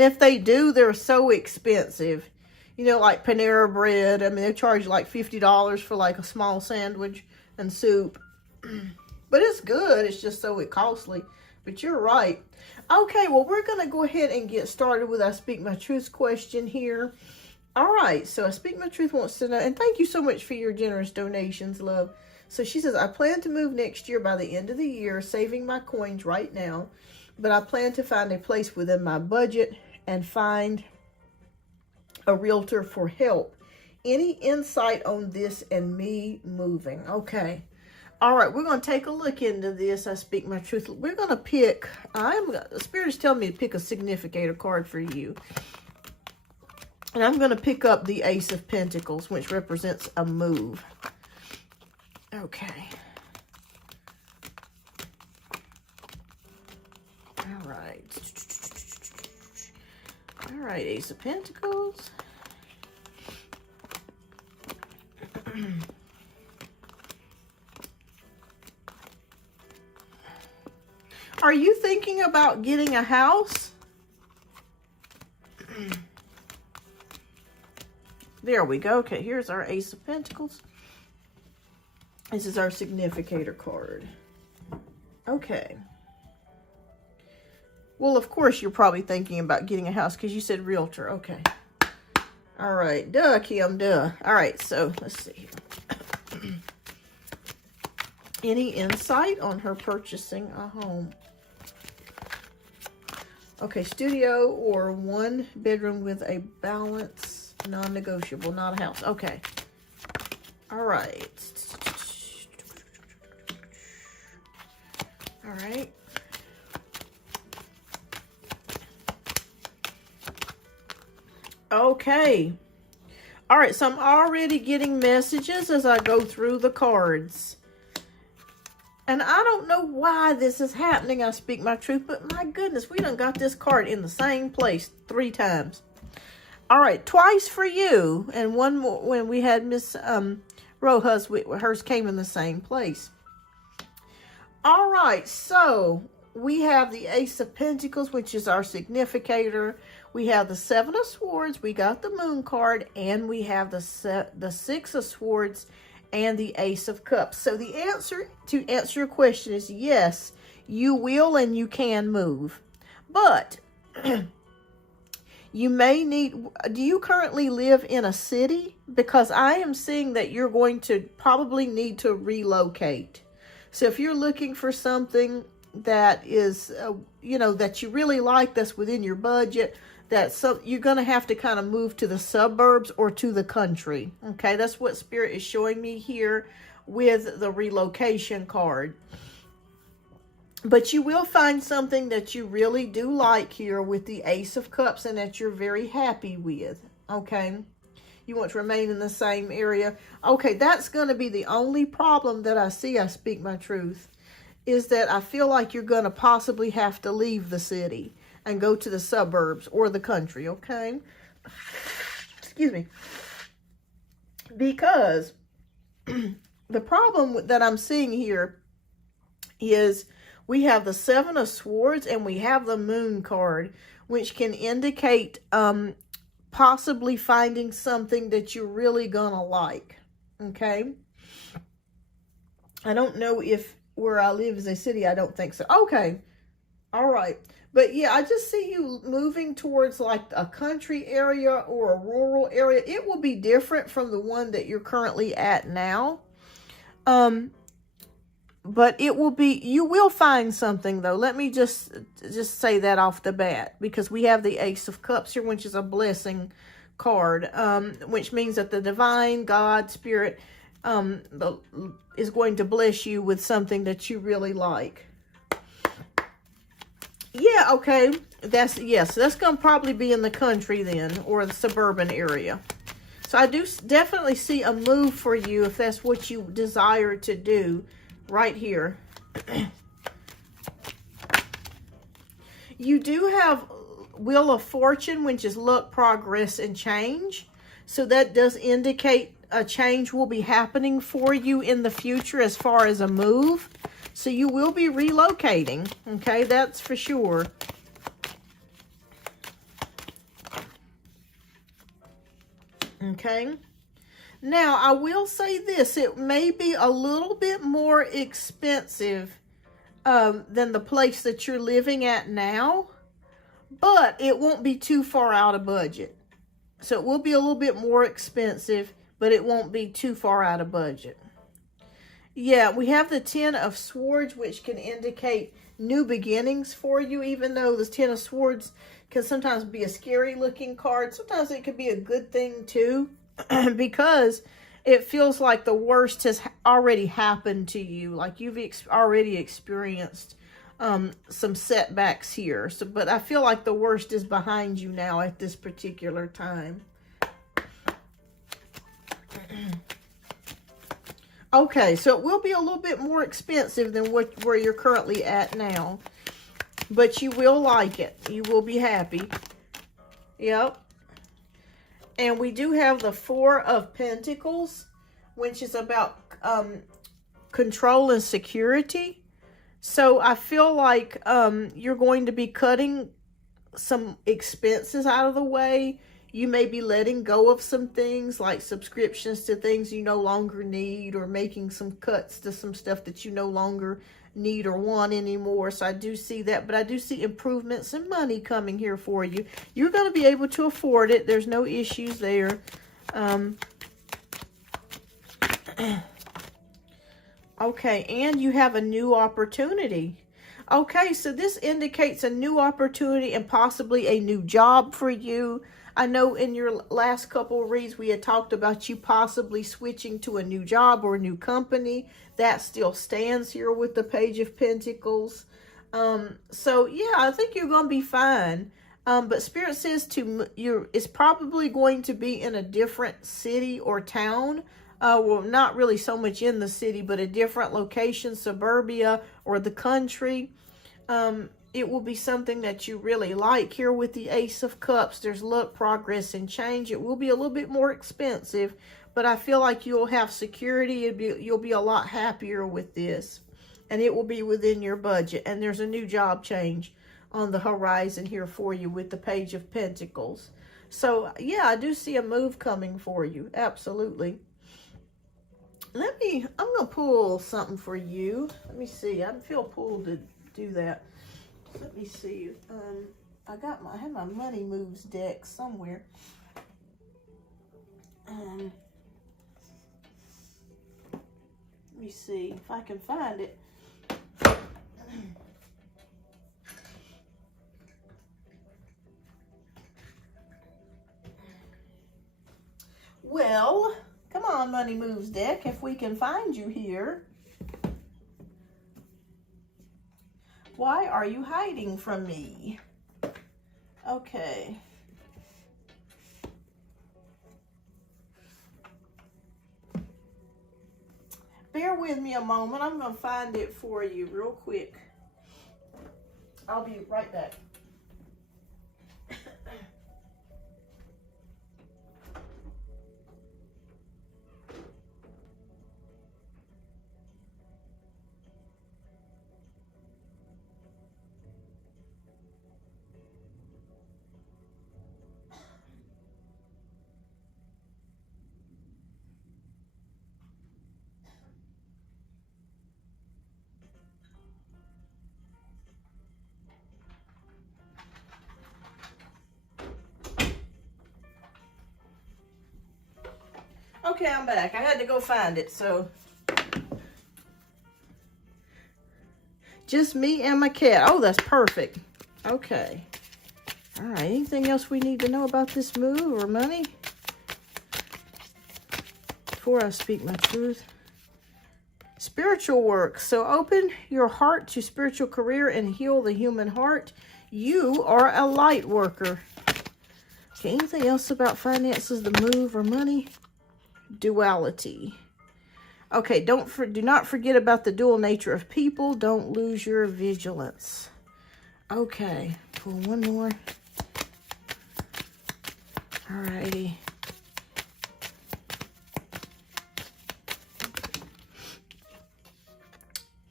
if they do, they're so expensive. You know, like Panera Bread. I mean, they charge like $50 for like a small sandwich and soup. But it's good. It's just so costly. But you're right. Okay, well, we're going to go ahead and get started with I Speak My Truth question here. All right, so I Speak My Truth wants to know, and thank you so much for your generous donations, love. So she says, I plan to move next year by the end of the year, saving my coins right now. But I plan to find a place within my budget and find a realtor for help. Any insight on this and me moving? Okay. All right, we're going to take a look into this. I Speak My Truth. We're going to pick, the Spirit is telling me to pick a significator card for you. And I'm going to pick up the Ace of Pentacles, which represents a move. Okay. All right. All right, Ace of Pentacles. Are you thinking about getting a house? There we go. Okay, here's our Ace of Pentacles. This is our significator card. Okay. Well, of course, you're probably thinking about getting a house because you said realtor. Okay. All right. Duh, Kim, duh. All right, so let's see here. Any insight on her purchasing a home? Okay, studio or one bedroom with a balance, non-negotiable, not a house. Okay. All right. All right. Okay. All right, so I'm already getting messages as I go through the cards. And I don't know why this is happening, I Speak My Truth, but my goodness, we done got this card in the same place 3 times. All right, twice for you, and one more when we had Miss Rojas, hers came in the same place. All right, so we have the Ace of Pentacles, which is our significator. We have the Seven of Swords, we got the Moon card, and we have the Six of Swords and the Ace of Cups. So the answer to answer your question is yes, you will and you can move. But you may need, do you currently live in a city? Because I am seeing that you're going to probably need to relocate. So if you're looking for something that is, you know, that you really like, that's within your budget, you're going to have to kind of move to the suburbs or to the country. Okay, that's what Spirit is showing me here with the relocation card. But you will find something that you really do like here with the Ace of Cups and that you're very happy with. Okay, you want to remain in the same area. Okay, that's going to be the only problem that I see, I speak my truth, is that I feel like you're going to possibly have to leave the city and go to the suburbs or the country, okay? Excuse me. Because the problem that I'm seeing here is we have the Seven of Swords and we have the Moon card, which can indicate possibly finding something that you're really gonna like, okay? I don't know if where I live is a city. I don't think so. Okay, all right. But yeah, I just see you moving towards like a country area or a rural area. It will be different from the one that you're currently at now. But it will be, you will find something though. Let me just say that off the bat, because we have the Ace of Cups here, which is a blessing card, which means that the divine God Spirit is going to bless you with something that you really like. Yeah, okay. That's going to probably be in the country then, or the suburban area. So I do definitely see a move for you if that's what you desire to do. Right here. You do have Wheel of Fortune, which is luck, progress, and change. So that does indicate a change will be happening for you in the future as far as a move. So you will be relocating. Okay, that's for sure. Okay. Now, I will say this, it may be a little bit more expensive than the place that you're living at now, but it won't be too far out of budget. So it will be a little bit more expensive, but it won't be too far out of budget. Yeah, we have the Ten of Swords, which can indicate new beginnings for you, even though the Ten of Swords can sometimes be a scary looking card. Sometimes it could be a good thing too. Because it feels like the worst has already happened to you, like you've already experienced some setbacks here. So, but I feel like the worst is behind you now at this particular time. Okay, so it will be a little bit more expensive than where you're currently at now, but you will like it. You will be happy. Yep. And we do have the Four of Pentacles, which is about control and security. So I feel like you're going to be cutting some expenses out of the way. You may be letting go of some things like subscriptions to things you no longer need, or making some cuts to some stuff that you no longer need or want anymore. So I do see that, but I do see improvements in money coming here for you. You're going to be able to afford it. There's no issues there. Okay, and you have a new opportunity. Okay, so this indicates a new opportunity and possibly a new job for you. I know in your last couple of reads, we had talked about you possibly switching to a new job or a new company. That still stands here with the Page of Pentacles. So yeah, I think you're going to be fine. But Spirit says it's probably going to be in a different city or town. Well, not really so much in the city, but a different location, suburbia or the country. It will be something that you really like here with the Ace of Cups. There's luck, progress, and change. It will be a little bit more expensive, but I feel like you'll have security. You'll be a lot happier with this. and it will be within your budget. And there's a new job change on the horizon here for you with the Page of Pentacles. So yeah, I do see a move coming for you. Absolutely. I'm gonna pull something for you. Let me see. I feel pulled to do that. Let me see. I have my money moves deck somewhere. Let me see if I can find it. Well, come on, Money Moves deck, if we can find you here. Why are you hiding from me? Okay. Bear with me a moment. I'm going to find it for you real quick. I'll be right back. Okay, I'm back. I had to go find it, so. Just me and my cat. Oh, that's perfect. Okay. All right, anything else we need to know about this move or money? Before I speak my truth. Spiritual work. So open your heart to spiritual career and heal the human heart. You are a light worker. Okay, anything else about finances, the move, or money? Duality. Okay, do not forget about the dual nature of people. Don't lose your vigilance. Okay, pull one more. Alrighty.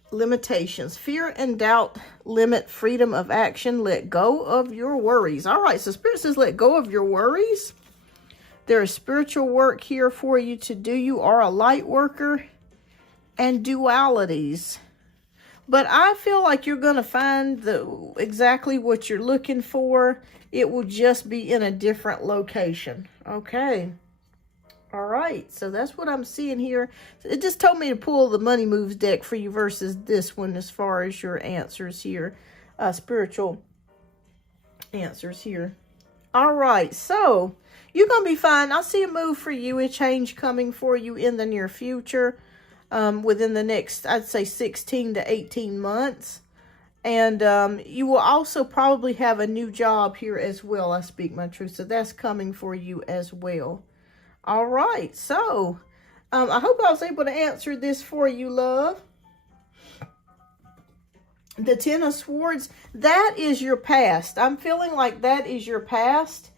Limitations. Fear and doubt limit freedom of action. Let go of your worries. All right, so Spirit says let go of your worries. There is spiritual work here for you to do. You are a light worker, and dualities. But I feel like you're going to find exactly what you're looking for. It will just be in a different location. Okay. All right. So that's what I'm seeing here. It just told me to pull the Money Moves deck for you versus this one as far as your answers here. Spiritual answers here. All right. So you're going to be fine. I see a move for you, a change coming for you in the near future, within the next, I'd say 16 to 18 months. And you will also probably have a new job here as well. I speak my truth. So that's coming for you as well. All right. So I hope I was able to answer this for you, love. The Ten of Swords, that is your past. I'm feeling like that is your past.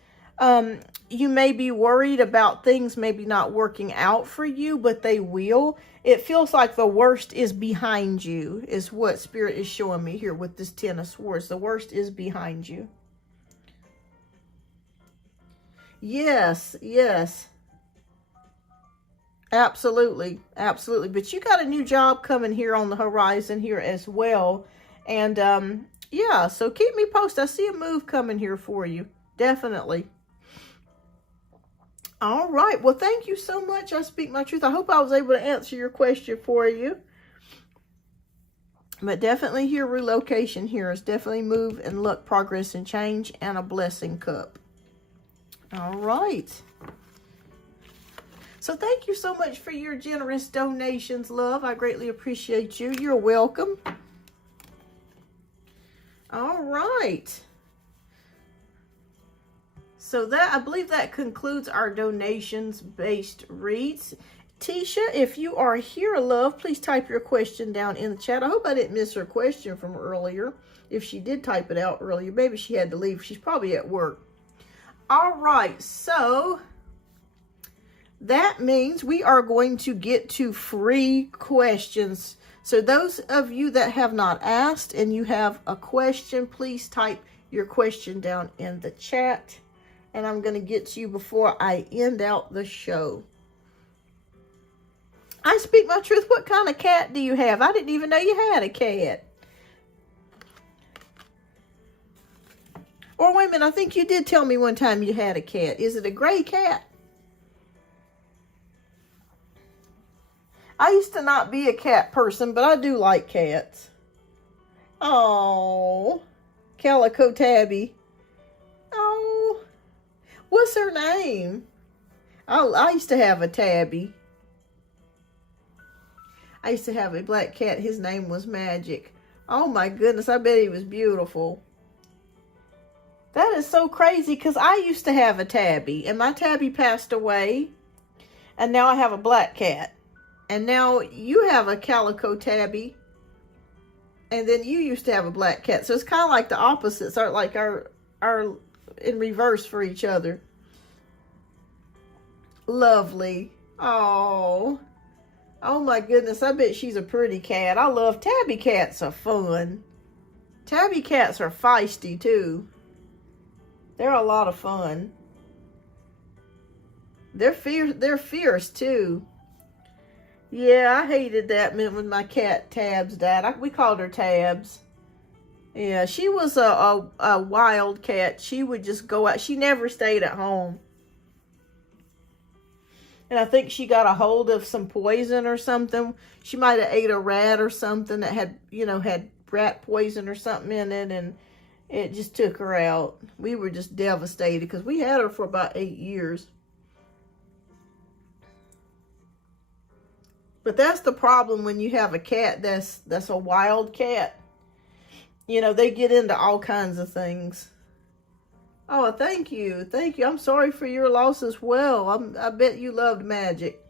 You may be worried about things maybe not working out for you, but they will. It feels like the worst is behind you, is what Spirit is showing me here with this Ten of Swords. The worst is behind you. Yes, yes. Absolutely, absolutely. But you got a new job coming here on the horizon here as well. And yeah, so keep me posted. I see a move coming here for you. Definitely. All right. Well, thank you so much. I speak my truth. I hope I was able to answer your question for you. But definitely here, relocation here is definitely move and luck, progress and change, and a blessing cup. All right. So thank you so much for your generous donations, love. I greatly appreciate you. You're welcome. All right. So that, I believe that concludes our donations-based reads. Tisha, if you are here, love, please type your question down in the chat. I hope I didn't miss her question from earlier. If she did type it out earlier, maybe she had to leave. She's probably at work. All right, so that means we are going to get to free questions. So those of you that have not asked and you have a question, please type your question down in the chat. And I'm going to get to you before I end out the show. I speak my truth. What kind of cat do you have? I didn't even know you had a cat. Or wait a minute, I think you did tell me one time you had a cat. Is it a gray cat? I used to not be a cat person, but I do like cats. Oh, Calico Tabby. Oh, what's her name? I used to have a tabby. I used to have a black cat. His name was Magic. Oh my goodness, I bet he was beautiful. That is so crazy because I used to have a tabby and my tabby passed away. And now I have a black cat. And now you have a calico tabby. And then you used to have a black cat. So it's kind of like the opposites are like our in reverse for each other. Lovely. Oh. Oh my goodness, I bet she's a pretty cat. I love tabby cats are fun. Tabby cats are feisty too. They're a lot of fun. They're fierce too. Yeah, I hated that when my cat Tabs died. We called her Tabs. Yeah, she was a wild cat. She would just go out. She never stayed at home. And I think she got a hold of some poison or something. She might have ate a rat or something that had, had rat poison or something in it. And it just took her out. We were just devastated because we had her for about 8 years. But that's the problem when you have a cat that's a wild cat. They get into all kinds of things. Oh, thank you. Thank you. I'm sorry for your loss as well. I bet you loved Magic.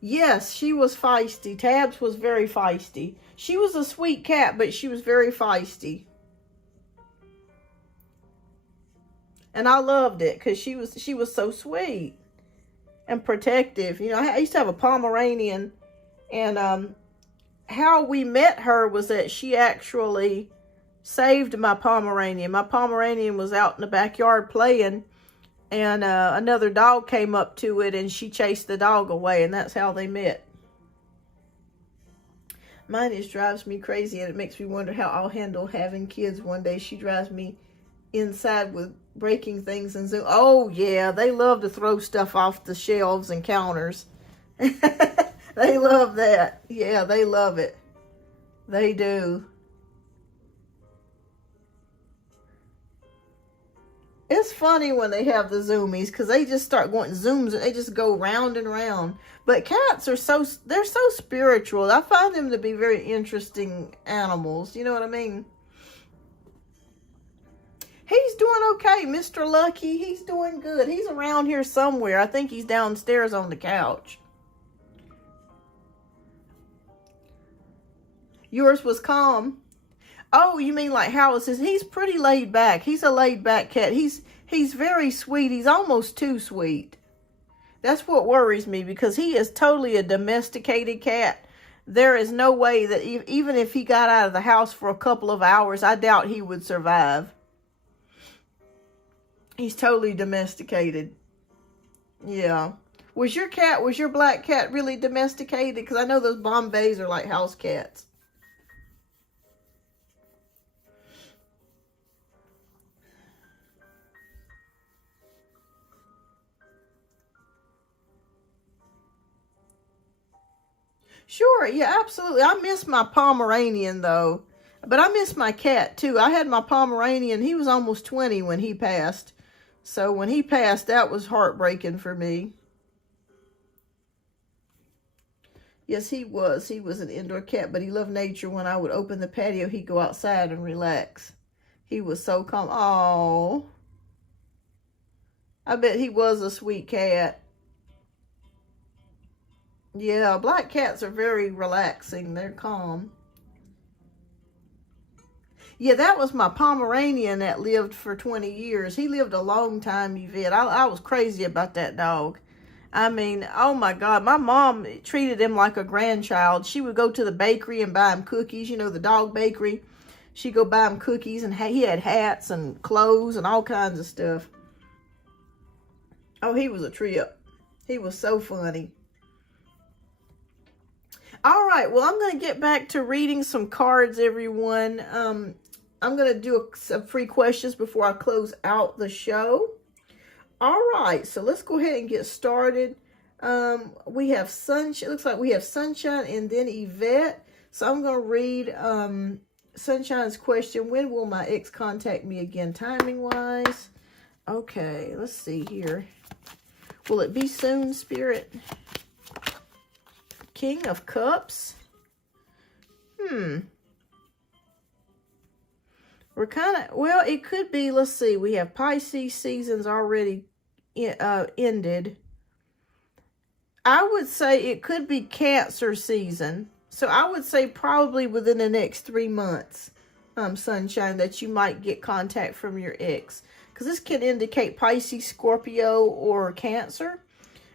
Yes, she was feisty. Tabs was very feisty. She was a sweet cat, but she was very feisty. And I loved it because she was so sweet and protective. I used to have a Pomeranian, and how we met her was that she actually saved my Pomeranian. My Pomeranian was out in the backyard playing, and another dog came up to it, and she chased the dog away, and that's how they met. Mine just drives me crazy, and it makes me wonder how I'll handle having kids one day. She drives me inside with breaking things and Zoom. Oh yeah, they love to throw stuff off the shelves and counters. They love that. Yeah, they love it. They do. It's funny when they have the zoomies because they just start going zooms and they just go round and round. But cats are they're so spiritual. I find them to be very interesting animals. You know what I mean? He's doing okay, Mr. Lucky. He's doing good. He's around here somewhere. I think he's downstairs on the couch. Yours was calm. Oh, you mean like Howard is? He's pretty laid back. He's a laid back cat. He's very sweet. He's almost too sweet. That's what worries me because he is totally a domesticated cat. There is no way that even if he got out of the house for a couple of hours, I doubt he would survive. He's totally domesticated. Yeah. Was your black cat really domesticated? Because I know those Bombays are like house cats. Sure, yeah, absolutely. I miss my Pomeranian, though. But I miss my cat, too. I had my Pomeranian. He was almost 20 when he passed. So when he passed, that was heartbreaking for me. Yes, he was. He was an indoor cat, but he loved nature. When I would open the patio, he'd go outside and relax. He was so calm. Oh, I bet he was a sweet cat. Yeah, black cats are very relaxing. They're calm. Yeah, that was my Pomeranian that lived for 20 years. He lived a long time, Yvette. I was crazy about that dog. I mean, oh my God, my mom treated him like a grandchild. She would go to the bakery and buy him cookies, you know, the dog bakery. She'd go buy him cookies, and he had hats and clothes and all kinds of stuff. Oh, he was a trip. He was so funny. All right, well, I'm going to get back to reading some cards, everyone. I'm going to do some free questions before I close out the show. All right, so let's go ahead and get started. We have Sunshine. Looks like we have Sunshine and then Yvette. So I'm going to read Sunshine's question. When will my ex contact me again, timing-wise? Okay, let's see here. Will it be soon, Spirit? King of Cups. We're kind of, well, it could be, let's see, we have Pisces seasons already ended. I would say it could be Cancer season. So I would say probably within the next 3 months, Sunshine, that you might get contact from your ex. Because this can indicate Pisces, Scorpio, or Cancer.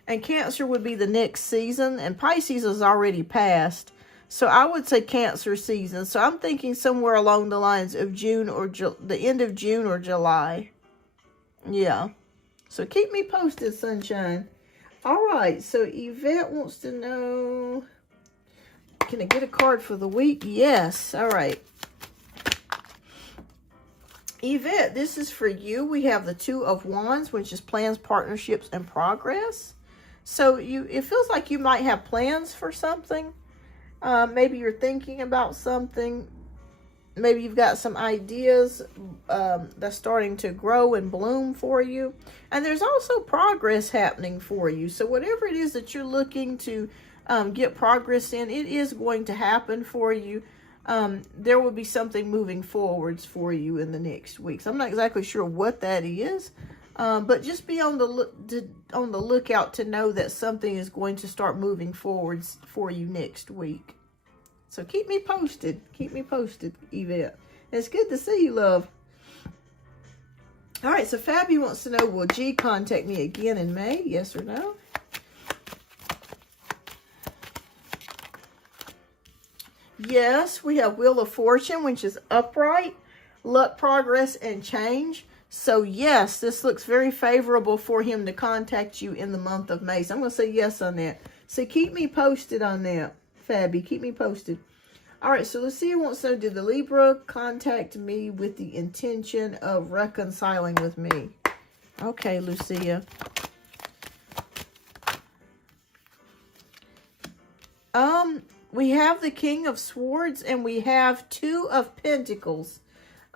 And Cancer would be the next season. And Pisces is already passed. So I would say Cancer season. So I'm thinking somewhere along the lines of June or the end of June or July. Yeah. So keep me posted, Sunshine. All right. So Yvette wants to know, can I get a card for the week? Yes. All right. Yvette, this is for you. We have the Two of Wands, which is plans, partnerships, and progress. So it feels like you might have plans for something. Maybe you're thinking about something. Maybe you've got some ideas that's starting to grow and bloom for you. And there's also progress happening for you. So whatever it is that you're looking to get progress in, it is going to happen for you. There will be something moving forwards for you in the next weeks. I'm not exactly sure what that is, but just be on the lookout to know that something is going to start moving forwards for you next week. So keep me posted. Keep me posted, Yvette. It's good to see you, love. All right, so Fabi wants to know, will G contact me again in May? Yes or no? Yes, we have Wheel of Fortune, which is upright, luck, progress, and change. So yes, this looks very favorable for him to contact you in the month of May. So I'm going to say yes on that. So keep me posted on that, Fabi. Keep me posted. All right, so Lucia wants to know, did the Libra contact me with the intention of reconciling with me? Okay, Lucia. We have the King of Swords and we have Two of Pentacles.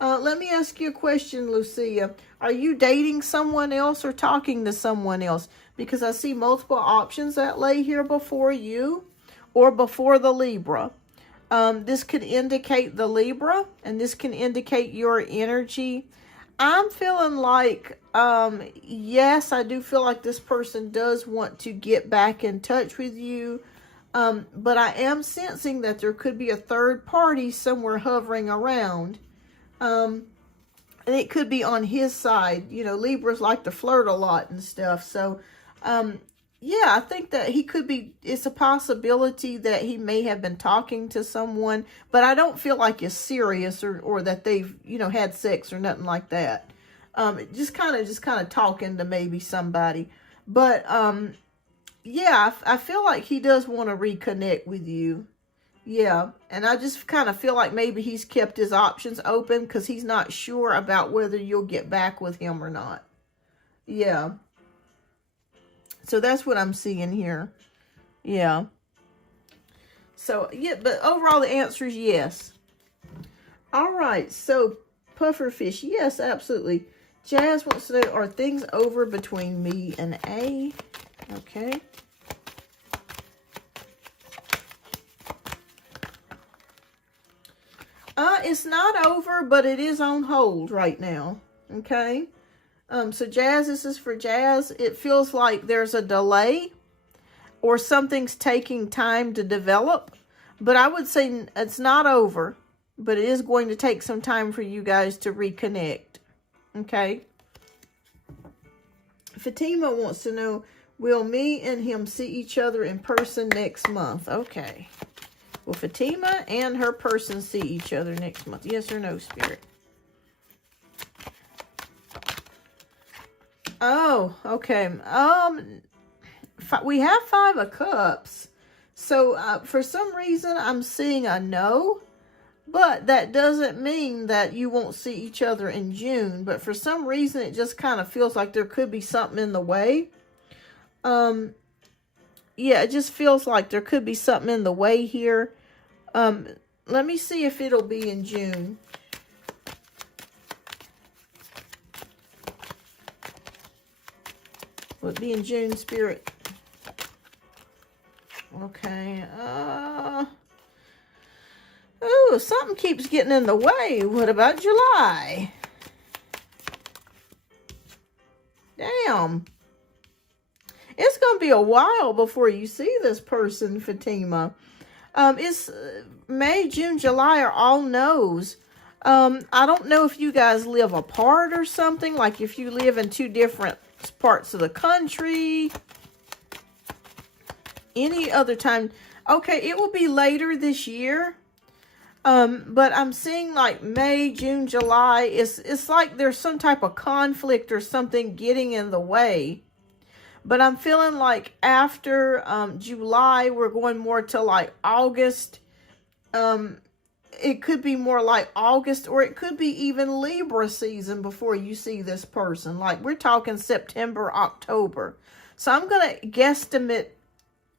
Let me ask you a question, Lucia. Are you dating someone else or talking to someone else? Because I see multiple options that lay here before you or before the Libra. This could indicate the Libra, and this can indicate your energy. I'm feeling like, yes, I do feel like this person does want to get back in touch with you. But I am sensing that there could be a third party somewhere hovering around. And it could be on his side. You know, Libras like to flirt a lot and stuff. So, yeah, I think that he could be, it's a possibility that he may have been talking to someone, but I don't feel like it's serious or that they've, you know, had sex or nothing like that. Just kind of talking to maybe somebody. But, yeah, I feel like he does want to reconnect with you. Yeah, and I just kind of feel like maybe he's kept his options open because he's not sure about whether you'll get back with him or not. Yeah. So that's what I'm seeing here. Yeah. So, yeah, but overall the answer is yes. All right, so Pufferfish, yes, absolutely. Jazz wants to know, are things over between me and A? Okay. It's not over, but it is on hold right now. Okay. So Jazz, this is for Jazz. It feels like there's a delay or something's taking time to develop, but I would say it's not over. but it is going to take some time for you guys to reconnect. Okay. Fatima wants to know, will me and him see each other in person next month? Okay. Will Fatima and her person see each other next month? Yes or no, Spirit? Oh, okay. We have 5 of Cups. So, for some reason, I'm seeing a no. But that doesn't mean that you won't see each other in June. But for some reason, it just kind of feels like there could be something in the way. Yeah, it just feels like there could be something in the way here. Let me see if it'll be in June. Will it be in June, Spirit? Okay. Oh, something keeps getting in the way. What about July? Damn. It's going to be a while before you see this person, Fatima. It's May, June, July are all no's. I don't know if you guys live apart or something. Like if you live in 2 different parts of the country. Any other time. Okay, it will be later this year. But I'm seeing like May, June, July. It's like there's some type of conflict or something getting in the way. But I'm feeling like after July, we're going more to like August. It could be more like August, or it could be even Libra season before you see this person. Like we're talking September, October. So I'm going to guesstimate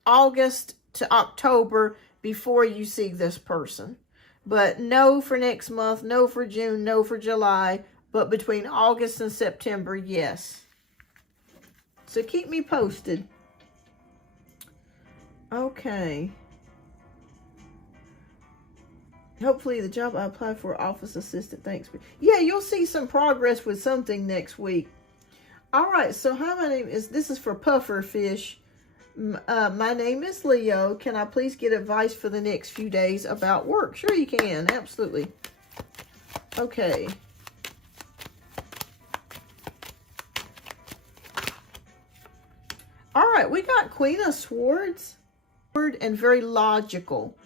August to October before you see this person. But no for next month, no for June, no for July. But between August and September, yes. So keep me posted. Okay. Hopefully the job I applied for, office assistant, thanks. Yeah, you'll see some progress with something next week. All right, so hi, my name is, this is for Puffer Fish. My name is Leo. Can I please get advice for the next few days about work? Sure you can, absolutely. Okay. All right, we got Queen of Swords. And very logical.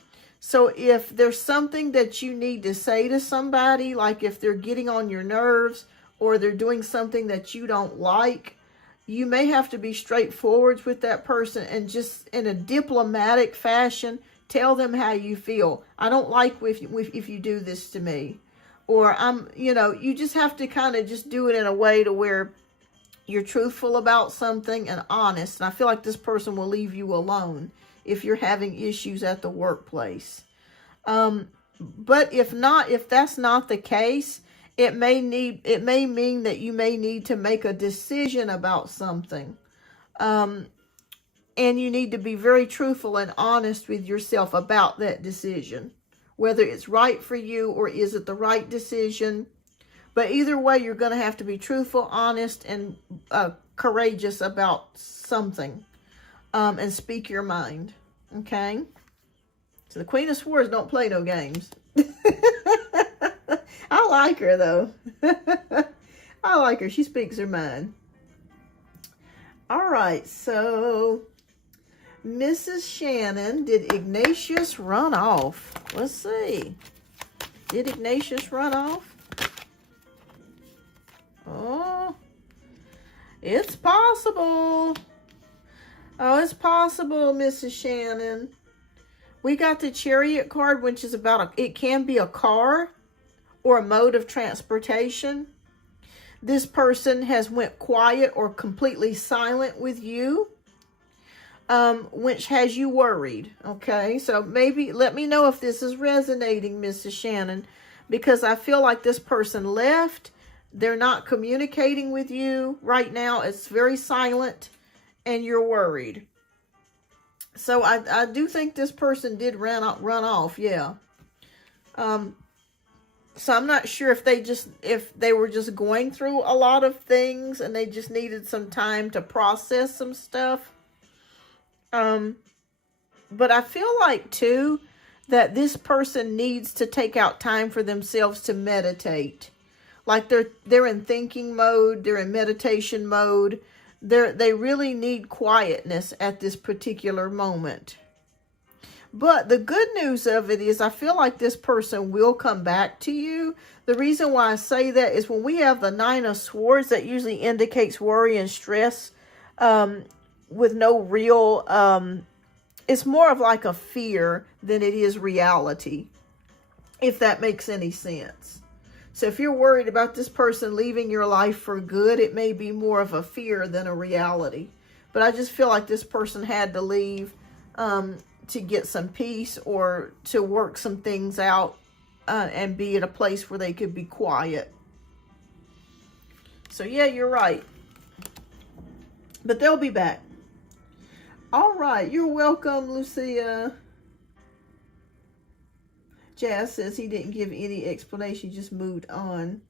So if there's something that you need to say to somebody, like if they're getting on your nerves or they're doing something that you don't like, you may have to be straightforward with that person and just in a diplomatic fashion, tell them how you feel. I don't like if you do this to me. Or you just have to kind of just do it in a way to where you're truthful about something and honest. And I feel like this person will leave you alone if you're having issues at the workplace. But if that's not the case, it may mean that you may need to make a decision about something. And you need to be very truthful and honest with yourself about that decision. Whether it's right for you or is it the right decision. But either way, you're going to have to be truthful, honest, and courageous about something. And speak your mind. Okay? So the Queen of Swords don't play no games. I like her, though. I like her. She speaks her mind. All right. So, Mrs. Shannon, did Ignatius run off? Let's see. Did Ignatius run off? Oh, it's possible. Oh, it's possible, Mrs. Shannon. We got the Chariot card, which is about it can be a car or a mode of transportation. This person has went quiet or completely silent with you, which has you worried. Okay, so maybe let me know if this is resonating, Mrs. Shannon, because I feel like this person left. They're not communicating with you right now. It's very silent and you're worried. So I do think this person did run off. Yeah. So I'm not sure if they were just going through a lot of things and they just needed some time to process some stuff. But I feel like too, that this person needs to take out time for themselves to meditate. Like they're in thinking mode, they're in meditation mode. They really need quietness at this particular moment. But the good news of it is I feel like this person will come back to you. The reason why I say that is when we have the Nine of Swords, that usually indicates worry and stress with no real, it's more of like a fear than it is reality, if that makes any sense. So if you're worried about this person leaving your life for good, it may be more of a fear than a reality. But I just feel like this person had to leave to get some peace or to work some things out and be at a place where they could be quiet. So yeah, you're right. But they'll be back. All right, you're welcome, Lucia. Jazz says he didn't give any explanation, just moved on.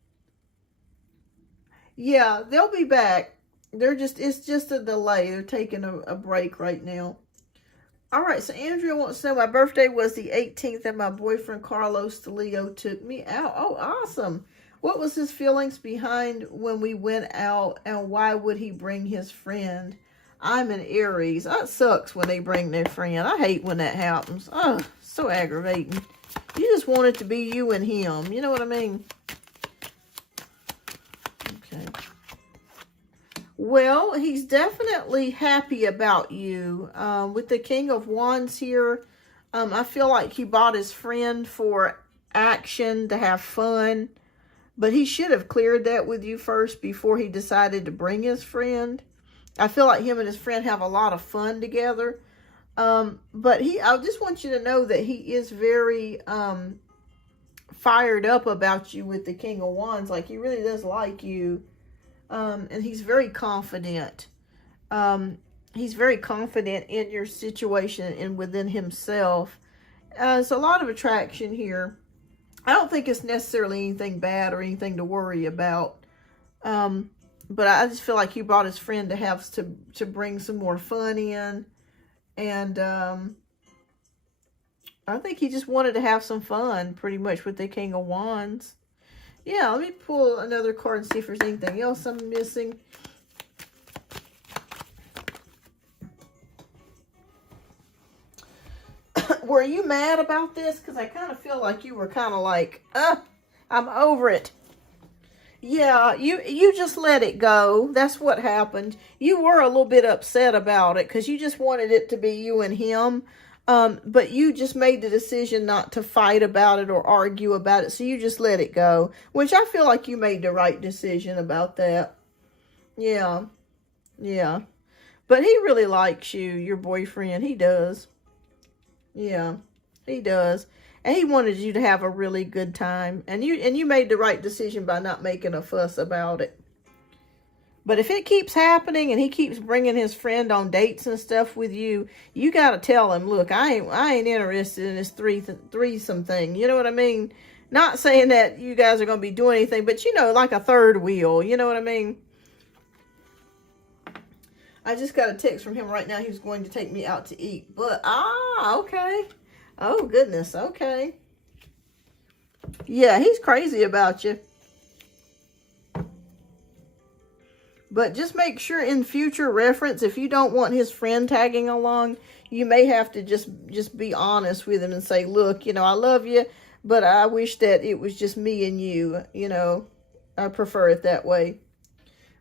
Yeah, they'll be back. It's just a delay. They're taking a break right now. All right, so Andrea wants to know my birthday was the 18th and my boyfriend Carlos the Leo took me out. Oh, awesome. What was his feelings behind when we went out, and why would he bring his friend? I'm an Aries. That sucks when they bring their friend. I hate when that happens. Oh, so aggravating. You just want it to be you and him. You know what I mean? Okay. Well, he's definitely happy about you. With the King of Wands here, I feel like he bought his friend for action, to have fun. But he should have cleared that with you first before he decided to bring his friend. I feel like him and his friend have a lot of fun together. But I just want you to know that he is very fired up about you with the King of Wands. Like, he really does like you. And he's very confident. He's very confident in your situation and within himself. There's a lot of attraction here. I don't think it's necessarily anything bad or anything to worry about. But I just feel like he brought his friend to have to bring some more fun in. And I think he just wanted to have some fun pretty much with the King of Wands. Yeah, let me pull another card and see if there's anything else I'm missing. Were you mad about this? Because I kind of feel like you were kind of like, I'm over it. Yeah, you just let it go. That's what happened. You were a little bit upset about it because you just wanted it to be you and him. But you just made the decision not to fight about it or argue about it. So you just let it go, which I feel like you made the right decision about that. Yeah. Yeah. But he really likes you, your boyfriend. He does. Yeah, he does. And he wanted you to have a really good time. And you made the right decision by not making a fuss about it. But if it keeps happening and he keeps bringing his friend on dates and stuff with you, you got to tell him, look, I ain't interested in this threesome thing. You know what I mean? Not saying that you guys are going to be doing anything, but you know, like a third wheel. You know what I mean? I just got a text from him right now. He's going to take me out to eat. But, okay. Oh, goodness. Okay. Yeah, he's crazy about you. But just make sure in future reference, if you don't want his friend tagging along, you may have to just be honest with him and say, look, you know, I love you, but I wish that it was just me and you, you know. I prefer it that way.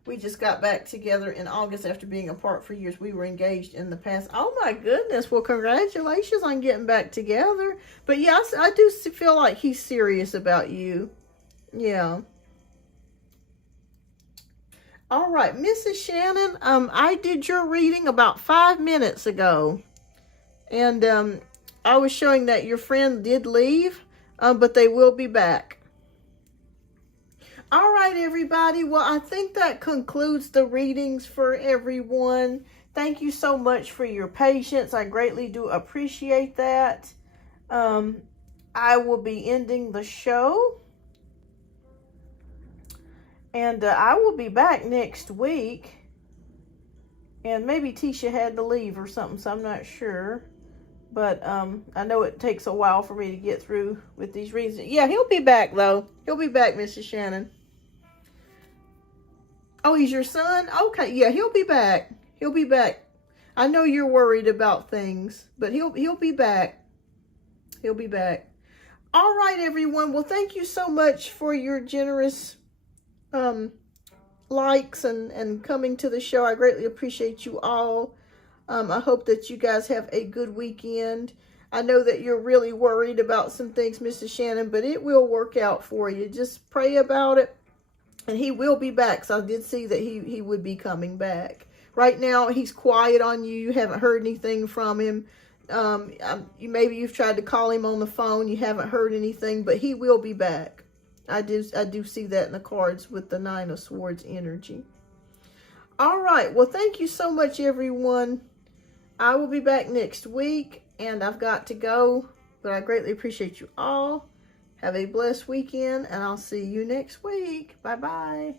We just got back together in August after being apart for years. We were engaged in the past. Oh, my goodness. Well, congratulations on getting back together. But, yes, I do feel like he's serious about you. Yeah. All right, Mrs. Shannon, I did your reading about 5 minutes ago. And I was showing that your friend did leave, but they will be back. All right, everybody. Well, I think that concludes the readings for everyone. Thank you so much for your patience. I greatly do appreciate that. I will be ending the show. And I will be back next week. And maybe Tisha had to leave or something, so I'm not sure. But I know it takes a while for me to get through with these reasons. Yeah, he'll be back, though. He'll be back, Mrs. Shannon. Oh, he's your son? Okay, yeah, he'll be back. He'll be back. I know you're worried about things, but he'll be back. He'll be back. All right, everyone. Well, thank you so much for your generous likes and coming to the show. I greatly appreciate you all. I hope that you guys have a good weekend. I know that you're really worried about some things, Mrs. Shannon, but it will work out for you. Just pray about it, and he will be back. So I did see that he would be coming back. Right now, he's quiet on you. You haven't heard anything from him. Maybe you've tried to call him on the phone. You haven't heard anything, but he will be back. I do see that in the cards with the Nine of Swords energy. All right. Well, thank you so much, everyone. I will be back next week, and I've got to go, but I greatly appreciate you all. Have a blessed weekend, and I'll see you next week. Bye-bye.